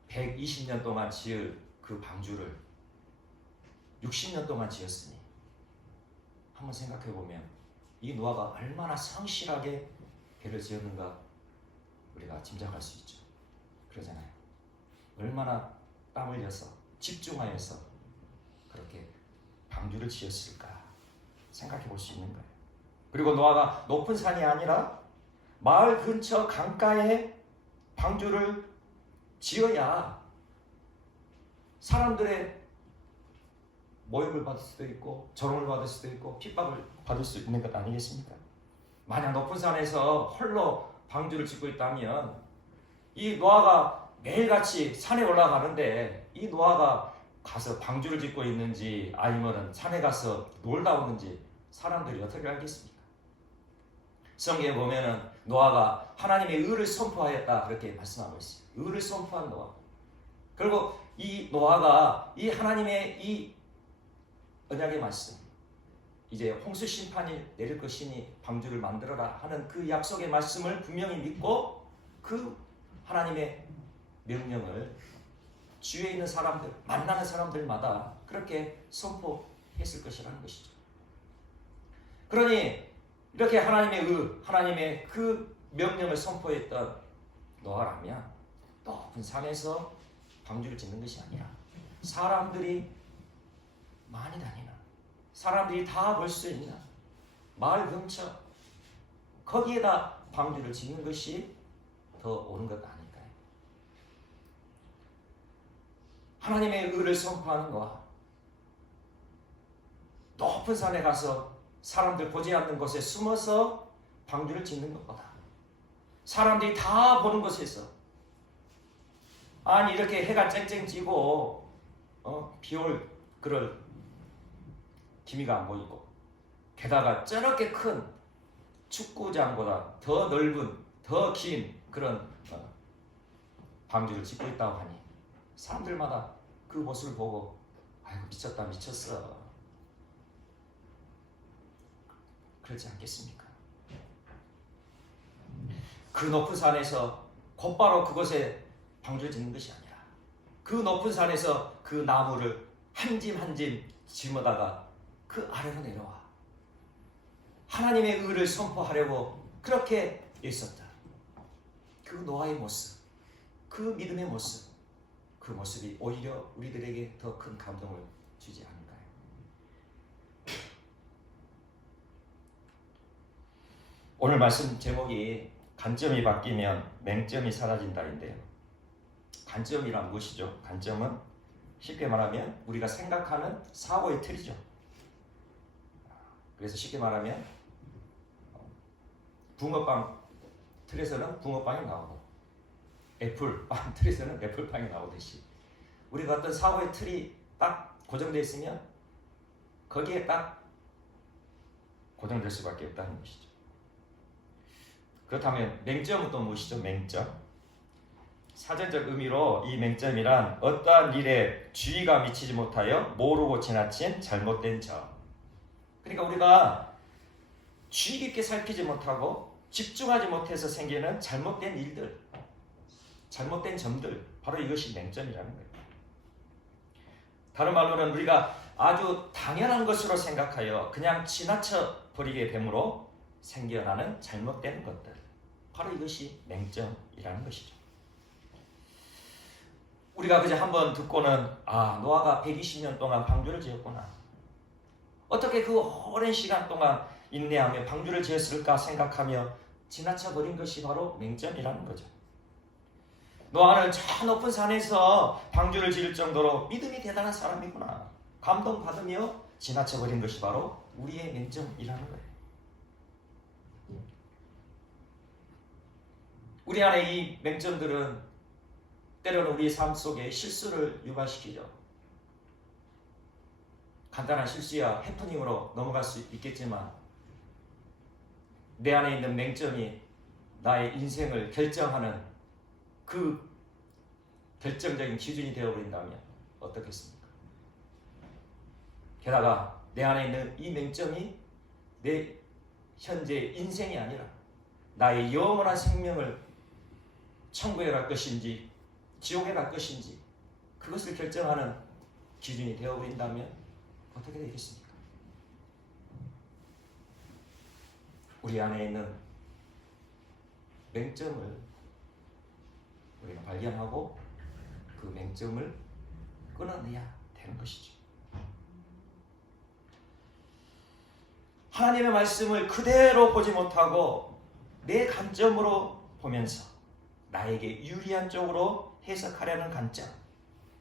120년 동안 지을 그 방주를 60년 동안 지었으니 한번 생각해 보면 이 노아가 얼마나 성실하게 배를 지었는가 우리가 짐작할 수 있죠. 그러잖아요. 얼마나 땀 흘려서 집중하여서 그렇게 방주를 지었을까 생각해 볼 수 있는 거예요. 그리고 노아가 높은 산이 아니라 마을 근처 강가에 방주를 지어야 사람들의 모욕을 받을 수도 있고 조롱을 받을 수도 있고 핍박을 받을 수 있는 것 아니겠습니까? 만약 높은 산에서 홀로 방주를 짓고 있다면 이 노아가 매일같이 산에 올라가는데 이 노아가 가서 방주를 짓고 있는지 아니면 산에 가서 놀다 오는지 사람들이 어떻게 알겠습니까? 성경에 보면은 노아가 하나님의 의를 선포하였다 그렇게 말씀하고 있어요. 의를 선포한 노아. 그리고 이 노아가 이 하나님의 이 언약의 말씀, 이제 홍수 심판이 내릴 것이니 방주를 만들어라 하는 그 약속의 말씀을 분명히 믿고 그 하나님의 명령을 주위에 있는 사람들, 만나는 사람들마다 그렇게 선포했을 것이라는 것이죠. 그러니 이렇게 하나님의 의, 하나님의 그 명령을 선포했던 노아라면 높은 산에서 방주를 짓는 것이 아니라 사람들이 많이 다니는, 사람들이 다 볼 수 있는 마을 근처 거기에다 방주를 짓는 것이 더 옳은 것 아닐까요? 하나님의 의를 선포하는 거와 높은 산에 가서 사람들 보지 않는 곳에 숨어서 방주를 짓는 것보다 사람들이 다 보는 곳에서, 아니 이렇게 해가 쨍쨍 지고 비올 그럴 기미가 안 보이고 게다가 저렇게 큰 축구장보다 더 넓은 더 긴 그런 방주를 짓고 있다고 하니 사람들마다 그 모습을 보고 아이고 미쳤다 미쳤어 그렇지 않겠습니까? 그 높은 산에서 곧바로 그곳에 방주를 짓는 것이 아니라 그 높은 산에서 그 나무를 한 짐 한 짐 짊어다가 그 아래로 내려와 하나님의 의를 선포하려고 그렇게 있었다. 그 노아의 모습, 그 믿음의 모습, 그 모습이 오히려 우리들에게 더 큰 감동을 주지 않을까요? 오늘 말씀 제목이 관점이 바뀌면 맹점이 사라진다인데요. 관점이란 무엇이죠? 관점은 쉽게 말하면 우리가 생각하는 사고의 틀이죠. 그래서 쉽게 말하면 붕어빵 틀에서는 붕어빵이 나오고 애플빵 틀에서는 애플빵이 나오듯이 우리가 어떤 사고의 틀이 딱 고정되어 있으면 거기에 딱 고정될 수밖에 없다는 것이죠. 그렇다면 맹점은 또 무엇이죠? 맹점. 사전적 의미로 이 맹점이란 어떠한 일에 주의가 미치지 못하여 모르고 지나친 잘못된 점. 그러니까 우리가 주의 깊게 살피지 못하고 집중하지 못해서 생기는 잘못된 일들, 잘못된 점들, 바로 이것이 맹점이라는 거예요. 다른 말로는 우리가 아주 당연한 것으로 생각하여 그냥 지나쳐 버리게 되므로 생겨나는 잘못된 것들, 바로 이것이 맹점이라는 것이죠. 우리가 그저 한번 듣고는 노아가 120년 동안 방주를 지었구나, 어떻게 그 오랜 시간 동안 인내하며 방주를 지었을까 생각하며 지나쳐 버린 것이 바로 맹점이라는 거죠. 노아는 저 높은 산에서 방주를 지을 정도로 믿음이 대단한 사람이구나 감동받으며 지나쳐 버린 것이 바로 우리의 맹점이라는 거예요. 우리 안에 이 맹점들은 때로는 우리의 삶 속에 실수를 유발시키죠. 간단한 실수야 해프닝으로 넘어갈 수 있겠지만 내 안에 있는 맹점이 나의 인생을 결정하는 그 결정적인 기준이 되어버린다면 어떻겠습니까? 게다가 내 안에 있는 이 맹점이 내 현재 인생이 아니라 나의 영원한 생명을 천국에 갈 것인지 지옥에 갈 것인지 그것을 결정하는 기준이 되어버린다면 어떻게 되겠습니까? 우리 안에 있는 맹점을 우리가 발견하고 그 맹점을 끊어내야 되는 것이죠. 하나님의 말씀을 그대로 보지 못하고 내 관점으로 보면서 나에게 유리한 쪽으로 해석하려는 관점,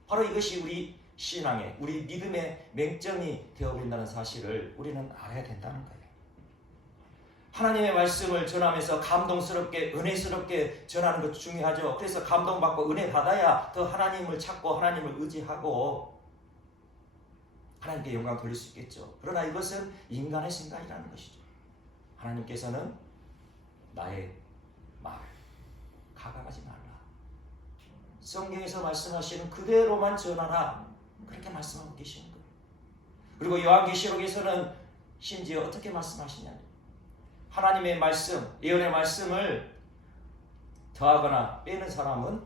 바로 이것이 우리 신앙의 우리 믿음의 맹점이 되어버린다는 사실을 우리는 알아야 된다는 거예요. 하나님의 말씀을 전하면서 감동스럽게 은혜스럽게 전하는 것 중요하죠. 그래서 감동받고 은혜 받아야 더 하나님을 찾고 하나님을 의지하고 하나님께 영광 돌릴 수 있겠죠. 그러나 이것은 인간의 생각이라는 것이죠. 하나님께서는 나의 말을 가감하지 말라. 성경에서 말씀하시는 그대로만 전하라. 그렇게 말씀하고 계시는 거예요. 그리고 요한계시록에서는 심지어 어떻게 말씀하시냐면 하나님의 말씀, 예언의 말씀을 더하거나 빼는 사람은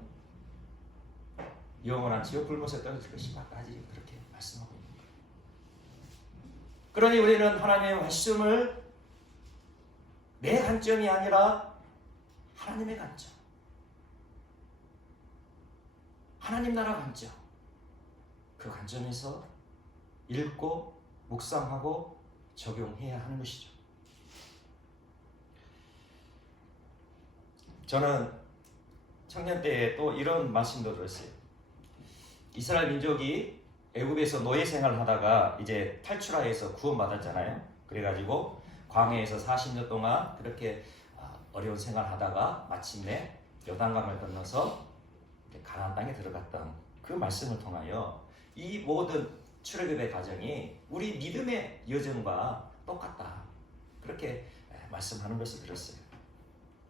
영원한 지옥 불못에 떨어질 것이다까지 그렇게 말씀하고 있는 거예요. 그러니 우리는 하나님의 말씀을 내 관점이 아니라 하나님의 관점, 하나님 나라 관점, 그 관점에서 읽고 묵상하고 적용해야 하는 것이죠. 저는 청년 때에 또 이런 말씀도 들었어요. 이스라엘 민족이 애굽에서 노예 생활을 하다가 이제 탈출하여서 구원받았잖아요. 그래가지고 광야에서 40년 동안 그렇게 어려운 생활을 하다가 마침내 요단강을 건너서 가나안 땅에 들어갔던 그 말씀을 통하여 이 모든 출애굽의 과정이 우리 믿음의 여정과 똑같다. 그렇게 말씀하는 것을 들었어요.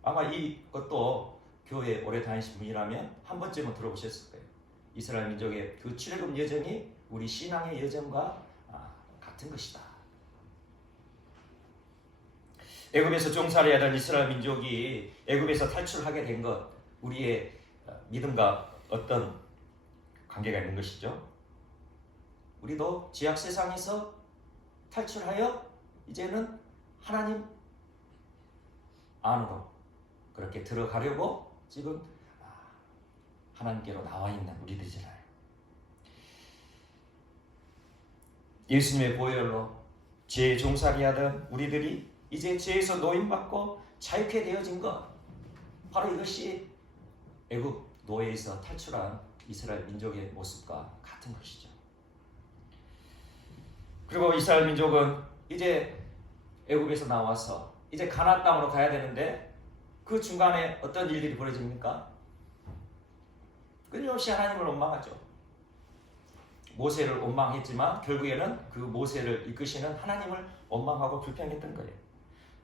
아마 이것도 교회에 오래 다니신 분이라면 한 번쯤은 들어보셨을 거예요. 이스라엘 민족의 그 출애굽 여정이 우리 신앙의 여정과 같은 것이다. 애굽에서 종살이 하던 이스라엘 민족이 애굽에서 탈출하게 된 것, 우리의 믿음과 어떤 관계가 있는 것이죠. 우리도 죄악 세상에서 탈출하여 이제는 하나님 안으로 그렇게 들어가려고 지금 하나님께로 나와 있는 우리들이잖아요. 예수님의 보혈로 죄에 종살이하던 우리들이 이제 죄에서 노임받고 자유케 되어진 것, 바로 이것이 애굽 노예에서 탈출한 이스라엘 민족의 모습과 같은 것이죠. 그리고 이스라엘 민족은 이제 애굽에서 나와서 이제 가나안 땅으로 가야 되는데 그 중간에 어떤 일들이 벌어집니까? 끊임없이 하나님을 원망하죠. 모세를 원망했지만 결국에는 그 모세를 이끄시는 하나님을 원망하고 불평했던 거예요.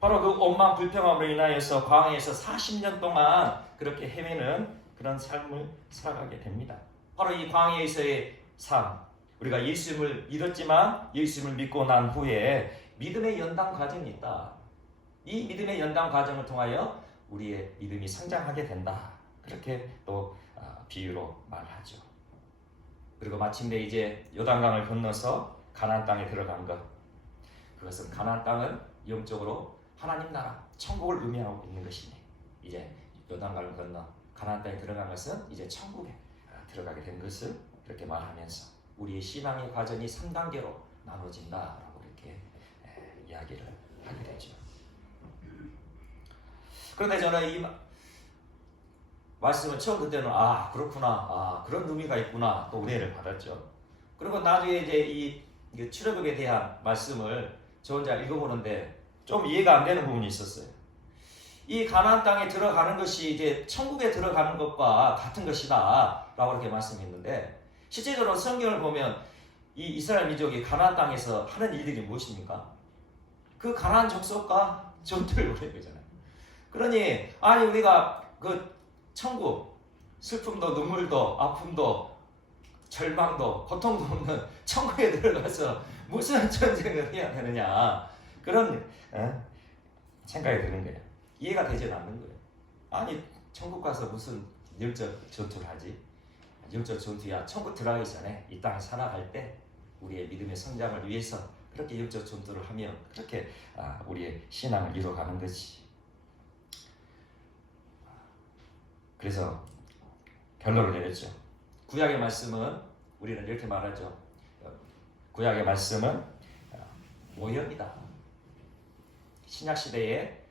바로 그 원망 불평함으로 인하여서 광야에서 40년 동안 그렇게 헤매는 그런 삶을 살아가게 됩니다. 바로 이 광야에서의 삶, 우리가 예수님을 믿었지만 예수님을 믿고 난 후에 믿음의 연단 과정이 있다. 이 믿음의 연단 과정을 통하여 우리의 믿음이 성장하게 된다. 그렇게 또 비유로 말하죠. 그리고 마침내 이제 요단강을 건너서 가나안 땅에 들어간 것, 그것은 가나안 땅은 영적으로 하나님 나라, 천국을 의미하고 있는 것이니 이제 요단강을 건너 가나안 땅에 들어간 것은 이제 천국에 들어가게 된 것을 이렇게 말하면서 우리의 신앙의 과정이 3단계로 나눠진다라고 이렇게 이야기를 하게 되죠. 그런데 저는 이 말씀을 처음 듣을 때는 그렇구나, 그런 의미가 있구나 또 은혜를 받았죠. 그리고 나중에 이제 이 출애굽에 대한 말씀을 저 혼자 읽어보는데 좀 이해가 안 되는 부분이 있었어요. 이 가나안 땅에 들어가는 것이 이제 천국에 들어가는 것과 같은 것이다라고 이렇게 말씀했는데 실제적으로 성경을 보면 이 이스라엘 민족이 가나안 땅에서 하는 일들이 무엇입니까? 그 가나안 족속과 전투를 벌이는 거잖아요. 그러니 우리가 그 천국, 슬픔도 눈물도 아픔도 절망도 고통도 없는 천국에 들어가서 무슨 전쟁을 해야 되느냐 그런 생각이 드는 거예요. 이해가 되지 않는 거예요. 천국 가서 무슨 영적 전투를 하지? 영적 전투야 천국 들어가기 전에 이 땅에 살아갈 때 우리의 믿음의 성장을 위해서 그렇게 영적 전투를 하며 그렇게 우리의 신앙을 이루어가는 거지. 그래서 결론을 내렸죠. 구약의 말씀은 우리는 이렇게 말하죠. 구약의 말씀은 모형이다. 신약시대에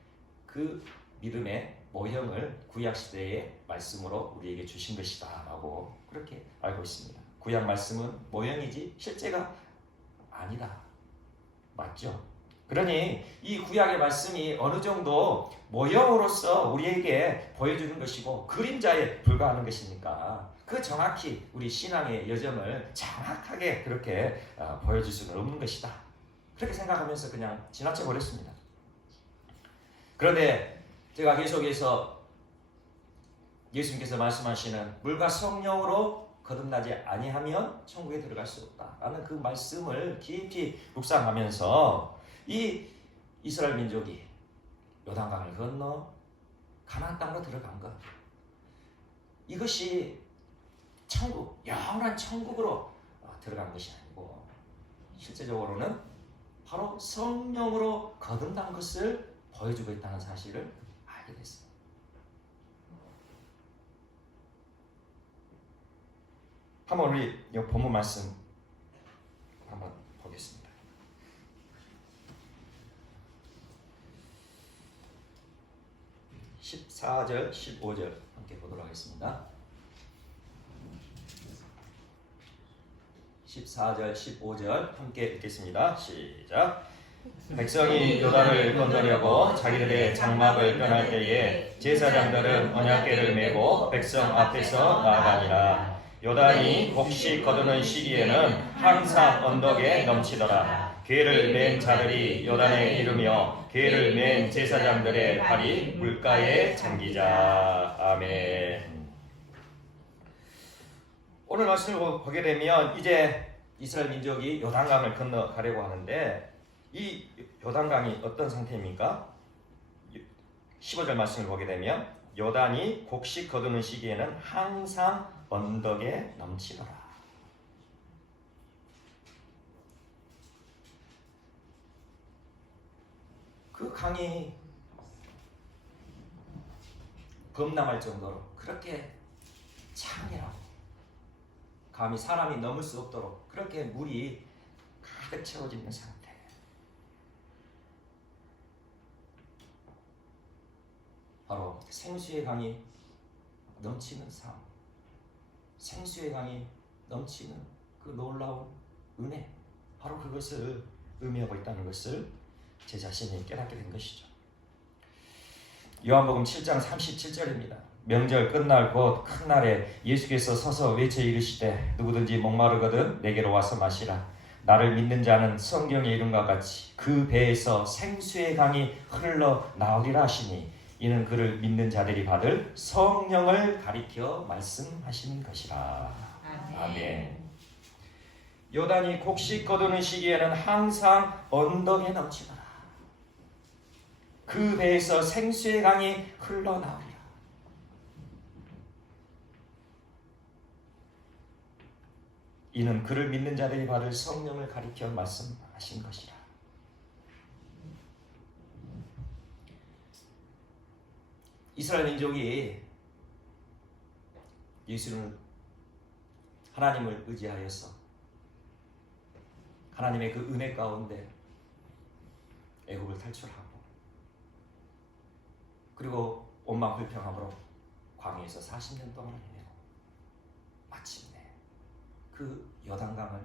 그 믿음의 모형을 구약시대의 말씀으로 우리에게 주신 것이다 라고 그렇게 알고 있습니다. 구약 말씀은 모형이지 실제가 아니다. 맞죠? 그러니 이 구약의 말씀이 어느 정도 모형으로서 우리에게 보여주는 것이고 그림자에 불과하는 것이니까 그 정확히 우리 신앙의 여정을 정확하게 그렇게 보여줄 수는 없는 것이다. 그렇게 생각하면서 그냥 지나쳐 버렸습니다. 그런데 제가 계속해서 예수님께서 말씀하시는 물과 성령으로 거듭나지 아니하면 천국에 들어갈 수 없다 라는 그 말씀을 깊이 묵상하면서 이 이스라엘 민족이 요단강을 건너 가나안 땅으로 들어간 것, 이것이 천국, 영원한 천국으로 들어간 것이 아니고 실제적으로는 바로 성령으로 거듭난 것을 보여주고 있다는 사실을 알게 됐습니다. 한번 우리 이 본문 말씀 한번 보겠습니다. 14절, 15절 함께 보도록 하겠습니다. 14절, 15절 함께 읽겠습니다. 시작. 백성이 요단을 건너려고 자기들의 장막을 떠날 때에 제사장들은 언약궤를 메고 백성 앞에서 나아가니라. 요단이 곡식 거두는 시기에는 항상 언덕에 넘치더라. 궤를 맨 자들이 요단에 이르며 궤를 맨 제사장들의 발이 물가에 잠기자. 아멘. 오늘 말씀을 보게 되면 이제 이스라엘 민족이 요단강을 건너가려고 하는데 이 요단강이 어떤 상태입니까? 15절 말씀을 보게 되면 요단이 곡식 거두는 시기에는 항상 언덕에 넘치더라. 그 강이 범람할 정도로 그렇게 창이라고 감히 사람이 넘을 수 없도록 그렇게 물이 가득 채워져 있는 상태. 바로 생수의 강이 넘치는 삶, 생수의 강이 넘치는 그 놀라운 은혜, 바로 그것을 의미하고 있다는 것을 제 자신이 깨닫게 된 것이죠. 요한복음 7장 37절입니다. 명절 끝날 곧 큰 날에 예수께서 서서 외쳐 이르시되 누구든지 목마르거든 내게로 와서 마시라. 나를 믿는 자는 성경의 이름과 같이 그 배에서 생수의 강이 흘러 나오리라 하시니 이는 그를 믿는 자들이 받을 성령을 가리켜 말씀하신 것이라. 아멘. 요단이 곡식 거두는 시기에는 항상 언덕에 넘치더라. 그 배에서 생수의 강이 흘러나오리라. 이는 그를 믿는 자들이 받을 성령을 가리켜 말씀하신 것이라. 이스라엘 민족이 예수를 하나님을 의지하여서 하나님의 그 은혜 가운데 애굽을 탈출하고 그리고 온망 불평함으로 광야에서 40년 동안 헤매고 마침내 그 요단강을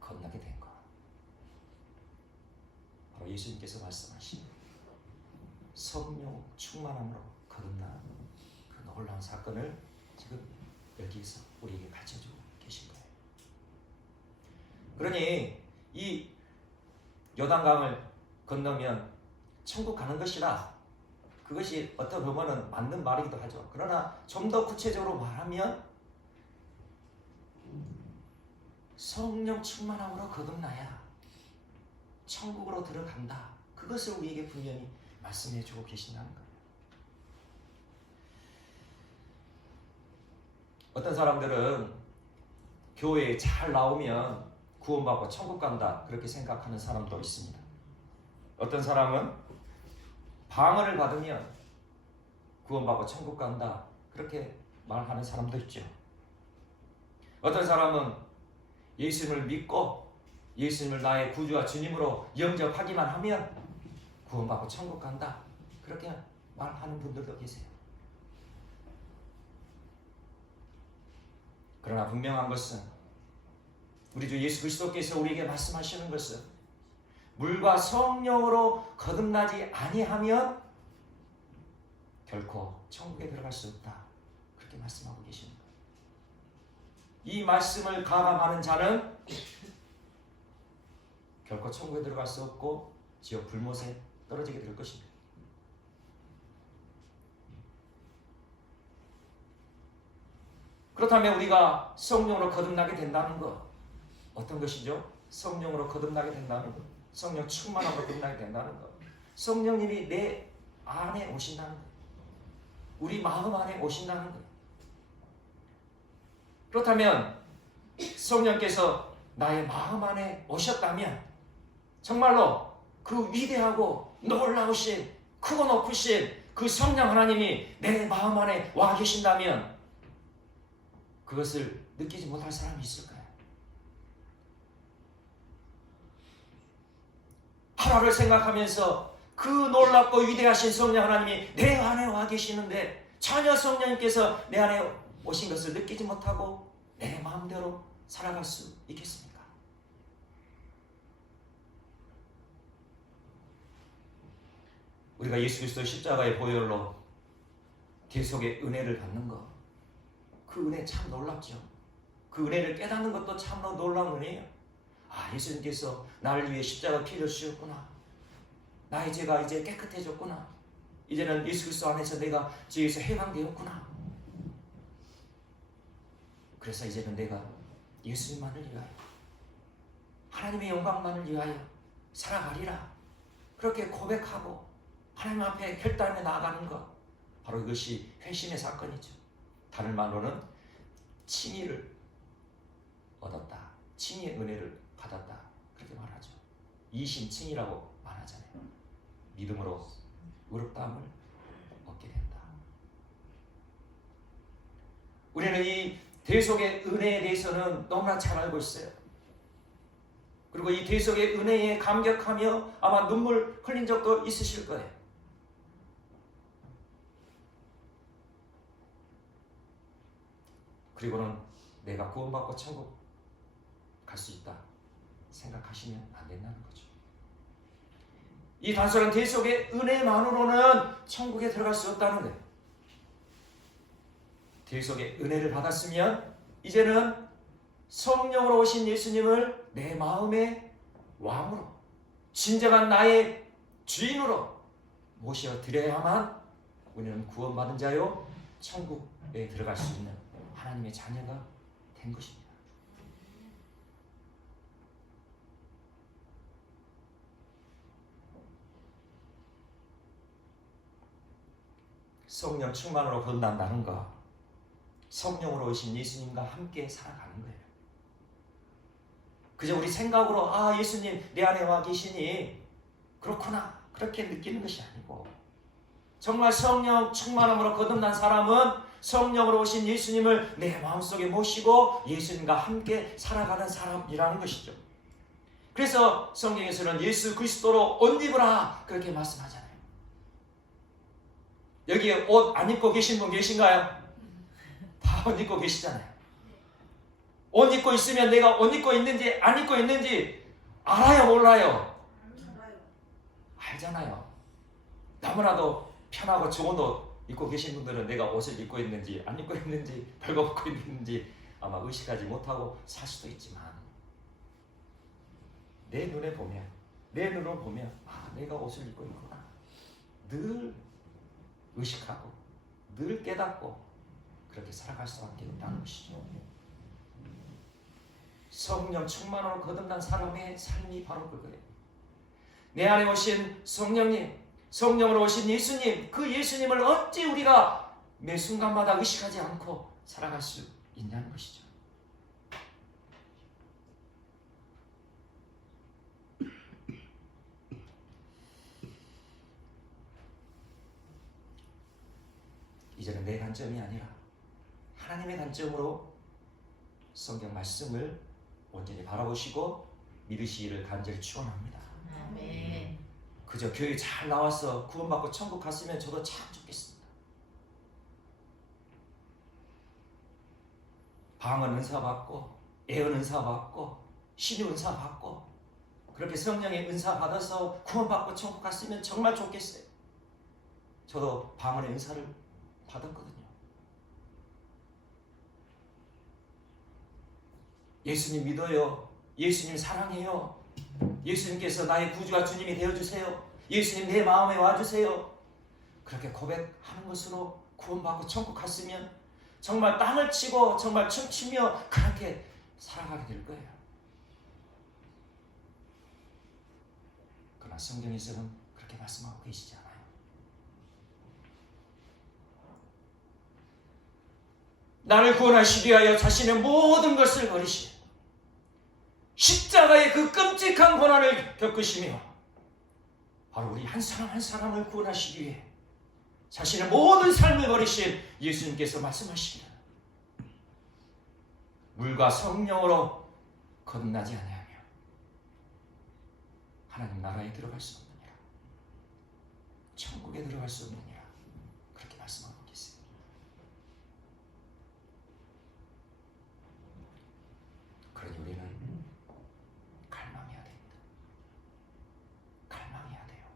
건너게 된 것, 바로 예수님께서 말씀하신 성령 충만함으로 거듭난 그 놀라운 사건을 지금 여기에서 우리에게 가르쳐주고 계신 거예요. 그러니 이 요단강을 건너면 천국 가는 것이라, 그것이 어떤 부분은 맞는 말이기도 하죠. 그러나 좀 더 구체적으로 말하면 성령 충만함으로 거듭나야 천국으로 들어간다. 그것을 우리에게 분명히 말씀해 주고 계신다는 거예요. 어떤 사람들은 교회에 잘 나오면 구원받고 천국 간다 그렇게 생각하는 사람도 있습니다. 어떤 사람은 방언을 받으면 구원받고 천국 간다 그렇게 말하는 사람도 있죠. 어떤 사람은 예수님을 믿고 예수님을 나의 구주와 주님으로 영접하기만 하면 구원받고 천국 간다 그렇게 말하는 분들도 계세요. 그러나 분명한 것은 우리 주 예수 그리스도께서 우리에게 말씀하시는 것은 물과 성령으로 거듭나지 아니하면 결코 천국에 들어갈 수 없다. 그렇게 말씀하고 계십니다. 이 말씀을 가감하는 자는 결코 천국에 들어갈 수 없고 지옥 불못에 떨어지게 될 것입니다. 그렇다면 우리가 성령으로 거듭나게 된다는 것, 어떤 것이죠? 성령으로 거듭나게 된다는 것, 성령 충만함으로 거듭나게 된다는 것, 성령님이 내 안에 오신다는 것, 우리 마음 안에 오신다는 것. 그렇다면 성령께서 나의 마음 안에 오셨다면 정말로 그 위대하고 놀라우신 크고 높으신 그 성령 하나님이 내 마음 안에 와 계신다면 그것을 느끼지 못할 사람이 있을까요? 하나를 생각하면서 그 놀랍고 위대하신 성령 하나님이 내 안에 와 계시는데 전혀 성령님께서 내 안에 오신 것을 느끼지 못하고 내 마음대로 살아갈 수 있겠습니까? 우리가 예수 그리스도 십자가의 보혈로 계속의 은혜를 받는 것, 그 은혜 참 놀랍죠. 그 은혜를 깨닫는 것도 참으로 놀라운 은혜예요. 아, 예수님께서 나를 위해 십자가 피를 주셨구나. 나의 죄가 이제 깨끗해졌구나. 이제는 예수 그리스도 안에서 내가 죄에서 해방되었구나. 그래서 이제는 내가 예수님만을 위하여, 하나님의 영광만을 위하여 살아가리라. 그렇게 고백하고 하나님 앞에 결단해 나아가는 것, 바로 이것이 회심의 사건이죠. 다른 말로는 칭의를 얻었다, 칭의의 은혜를 받았다, 그렇게 말하죠. 이심칭의라고 말하잖아요. 믿음으로 의롭다함을 얻게 된다. 우리는 이 대속의 은혜에 대해서는 너무나 잘 알고 있어요. 그리고 이 대속의 은혜에 감격하며 아마 눈물 흘린 적도 있으실 거예요. 그리고는 내가 구원받고 천국 갈 수 있다 생각하시면 안 된다는 거죠. 이 단순한 대속의 은혜만으로는 천국에 들어갈 수 없다는 거예요. 대속의 은혜를 받았으면 이제는 성령으로 오신 예수님을 내 마음의 왕으로, 진정한 나의 주인으로 모셔드려야만 우리는 구원받은 자요 천국에 들어갈 수 있는 하나님의 자녀가 된 것입니다. 성령 충만으로 거듭난다는 것, 성령으로 오신 예수님과 함께 살아가는 거예요. 그저 우리 생각으로 아, 예수님 내 안에 와 계시니 그렇구나, 그렇게 느끼는 것이 아니고, 정말 성령 충만함으로 거듭난 사람은 성령으로 오신 예수님을 내 마음속에 모시고 예수님과 함께 살아가는 사람이라는 것이죠. 그래서 성경에서는 예수 그리스도로 옷 입으라 그렇게 말씀하잖아요. 여기에 옷 안 입고 계신 분 계신가요? 다 옷 입고 계시잖아요. 옷 입고 있으면 내가 옷 입고 있는지 안 입고 있는지 알아요, 몰라요? 알잖아요. 너무나도 편하고 좋은 옷 입고 계신 분들은 내가 옷을 입고 있는지 안 입고 있는지 벌거벗고 있는지 아마 의식하지 못하고 살 수도 있지만, 내 눈에 보면, 내 눈으로 보면 아, 내가 옷을 입고 있구나 늘 의식하고 늘 깨닫고 그렇게 살아갈 수밖에 없다는 것이죠. 성령 충만으로 거듭난 사람의 삶이 바로 그거예요. 내 안에 오신 성령님, 성령으로 오신 예수님, 그 예수님을 어찌 우리가 매 순간마다 의식하지 않고 살아갈 수 있냐는 것이죠. 이제는 내 관점이 아니라 하나님의 관점으로 성경 말씀을 온전히 바라보시고 믿으시기를 간절히 축원합니다. 아멘. 그저 교회 잘 나와서 구원받고 천국 갔으면 저도 참 좋겠습니다. 방언 은사 받고 예언 은사 받고 신유 은사 받고 그렇게 성령의 은사 받아서 구원받고 천국 갔으면 정말 좋겠어요. 저도 방언의 은사를 받았거든요. 예수님 믿어요. 예수님 사랑해요. 예수님께서 나의 구주와 주님이 되어주세요. 예수님 내 마음에 와주세요. 그렇게 고백하는 것으로 구원받고 천국 갔으면 정말 땅을 치고 정말 춤추며 그렇게 살아가게 될 거예요. 그러나 성경에서는 그렇게 말씀하고 계시지 않아요. 나를 구원하시기 위하여 자신의 모든 것을 버리시 십자가의 그 끔찍한 고난을 겪으시며 바로 우리 한 사람 한 사람을 구원하시기 위해 자신의 모든 삶을 버리신 예수님께서 말씀하시기를 물과 성령으로 거듭나지 아니하며 하나님 나라에 들어갈 수 없느니라, 천국에 들어갈 수 없느니라, 그렇게 말씀하고 계세요. 그러니 우리는 갈망해야 됩니다. 갈망해야 돼요.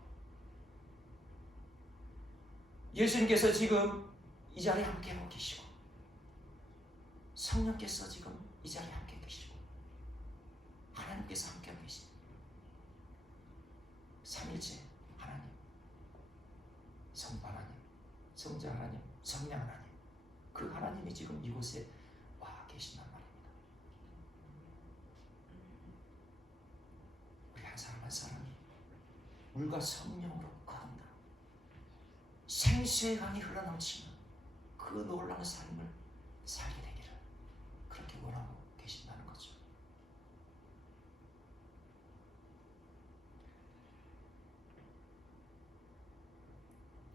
예수님께서 지금 이 자리에 함께하고 계시고 성령께서 지금 이 자리에 함께 계시고 하나님께서 함께하고 계십니다. 삼일째 하나님, 성부 하나님, 성자 하나님, 성령 하나님, 그 하나님이 지금 이곳에 와 계신단 말입니다. 우리 한 사람 한 사람이 물과 성령으로 거듭나 생수의 강이 흘러넘치는 그 놀라운 삶을 살게 되기를 그렇게 원하고 계신다는 거죠.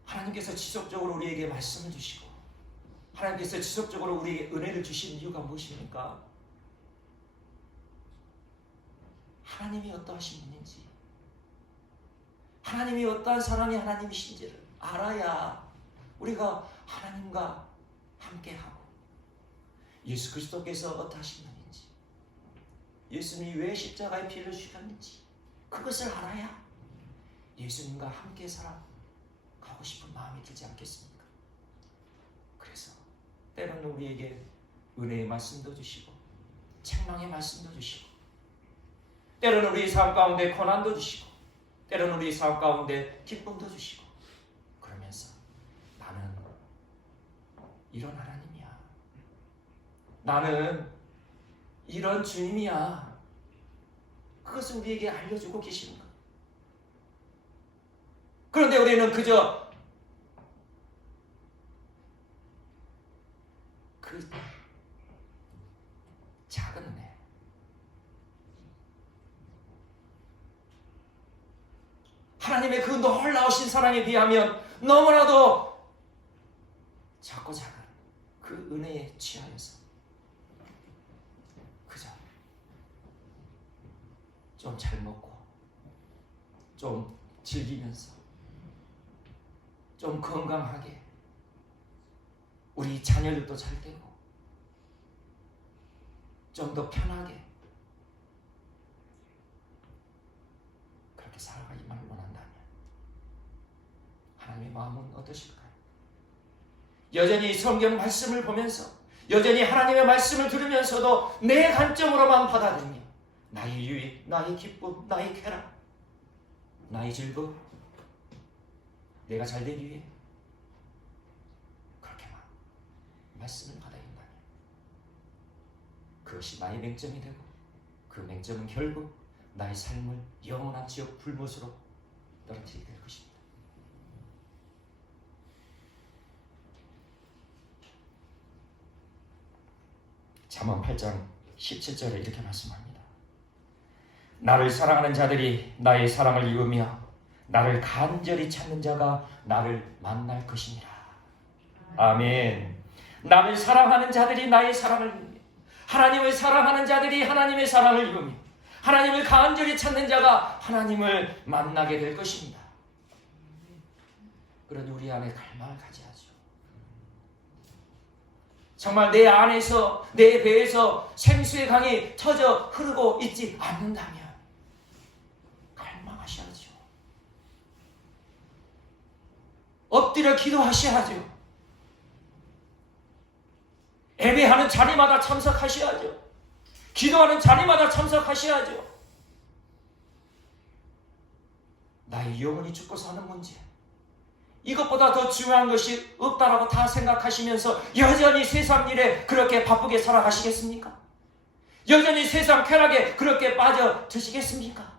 하나님께서 지속적으로 우리에게 말씀을 주시고 하나님께서 지속적으로 우리에게 은혜를 주신 이유가 무엇입니까? 하나님이 어떠하신 분인지, 하나님이 어떠한 사랑의 하나님이신지를 알아야 우리가 하나님과 함께하고 예수 그리스도께서 어떠하신 분인지, 예수님이 왜 십자가에 피를 주셨는지 그것을 알아야 예수님과 함께 살아가고 싶은 마음이 들지 않겠습니까? 그래서 때로는 우리에게 은혜의 말씀도 주시고 책망의 말씀도 주시고 때로는 우리 삶 가운데 고난도 주시고 때로는 우리 삶 가운데 기쁨도 주시고 그러면서 나는 이런 하나님이야, 나는 이런 주님이야, 그것을 우리에게 알려주고 계시는 거예요. 그런데 우리는 그저 그 작은 은혜, 하나님의 그 놀라우신 사랑에 비하면 너무나도 작고 작은 그 은혜에 취하여서 그저 좀 잘 먹고 좀 즐기면서 좀 건강하게 우리 자녀들도 잘 되고 좀 더 편하게 그렇게 살아가기만 원한다면 하나님의 마음은 어떠실까요? 여전히 성경 말씀을 보면서 여전히 하나님의 말씀을 들으면서도 내 관점으로만 받아들이며 나의 유익, 나의 기쁨, 나의 쾌락, 나의 즐거움, 내가 잘 되기 위해 그렇게만 말씀을 받아들인다면 그것이 나의 맹점이 되고 그 맹점은 결국 나의 삶을 영원한 지옥 불못으로 떨어뜨리게 될 것입니다. 잠언 8장 17절에 이렇게 말씀합니다. 나를 사랑하는 자들이 나의 사랑을 이으며 나를 간절히 찾는 자가 나를 만날 것이니라. 아멘. 나를 사랑하는 자들이 나의 사랑을 이으며 하나님을 사랑하는 자들이 하나님의 사랑을 이으며 하나님을 간절히 찾는 자가 하나님을 만나게 될 것입니다. 그러니 우리 안에 갈망을 가져야죠. 정말 내 안에서, 내 배에서 생수의 강이 터져 흐르고 있지 않는다면 갈망하셔야죠. 엎드려 기도하셔야죠. 예배하는 자리마다 참석하셔야죠. 기도하는 자리마다 참석하셔야죠. 나의 영혼이 죽고 사는 문제, 이것보다 더 중요한 것이 없다라고 다 생각하시면서 여전히 세상 일에 그렇게 바쁘게 살아가시겠습니까? 여전히 세상 쾌락에 그렇게 빠져드시겠습니까?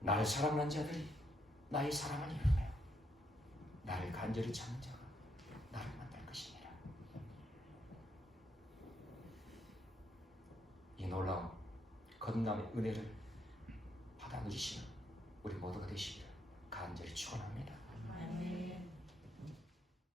나를 사랑하는 자들이 나의 사랑을 이루며 나를 간절히 찾는 자가 나를 만날 것이니라. 이 놀라운 건강의 은혜를 받아 누리시는 우리 모두가 되시기를 간절히 축원합니다.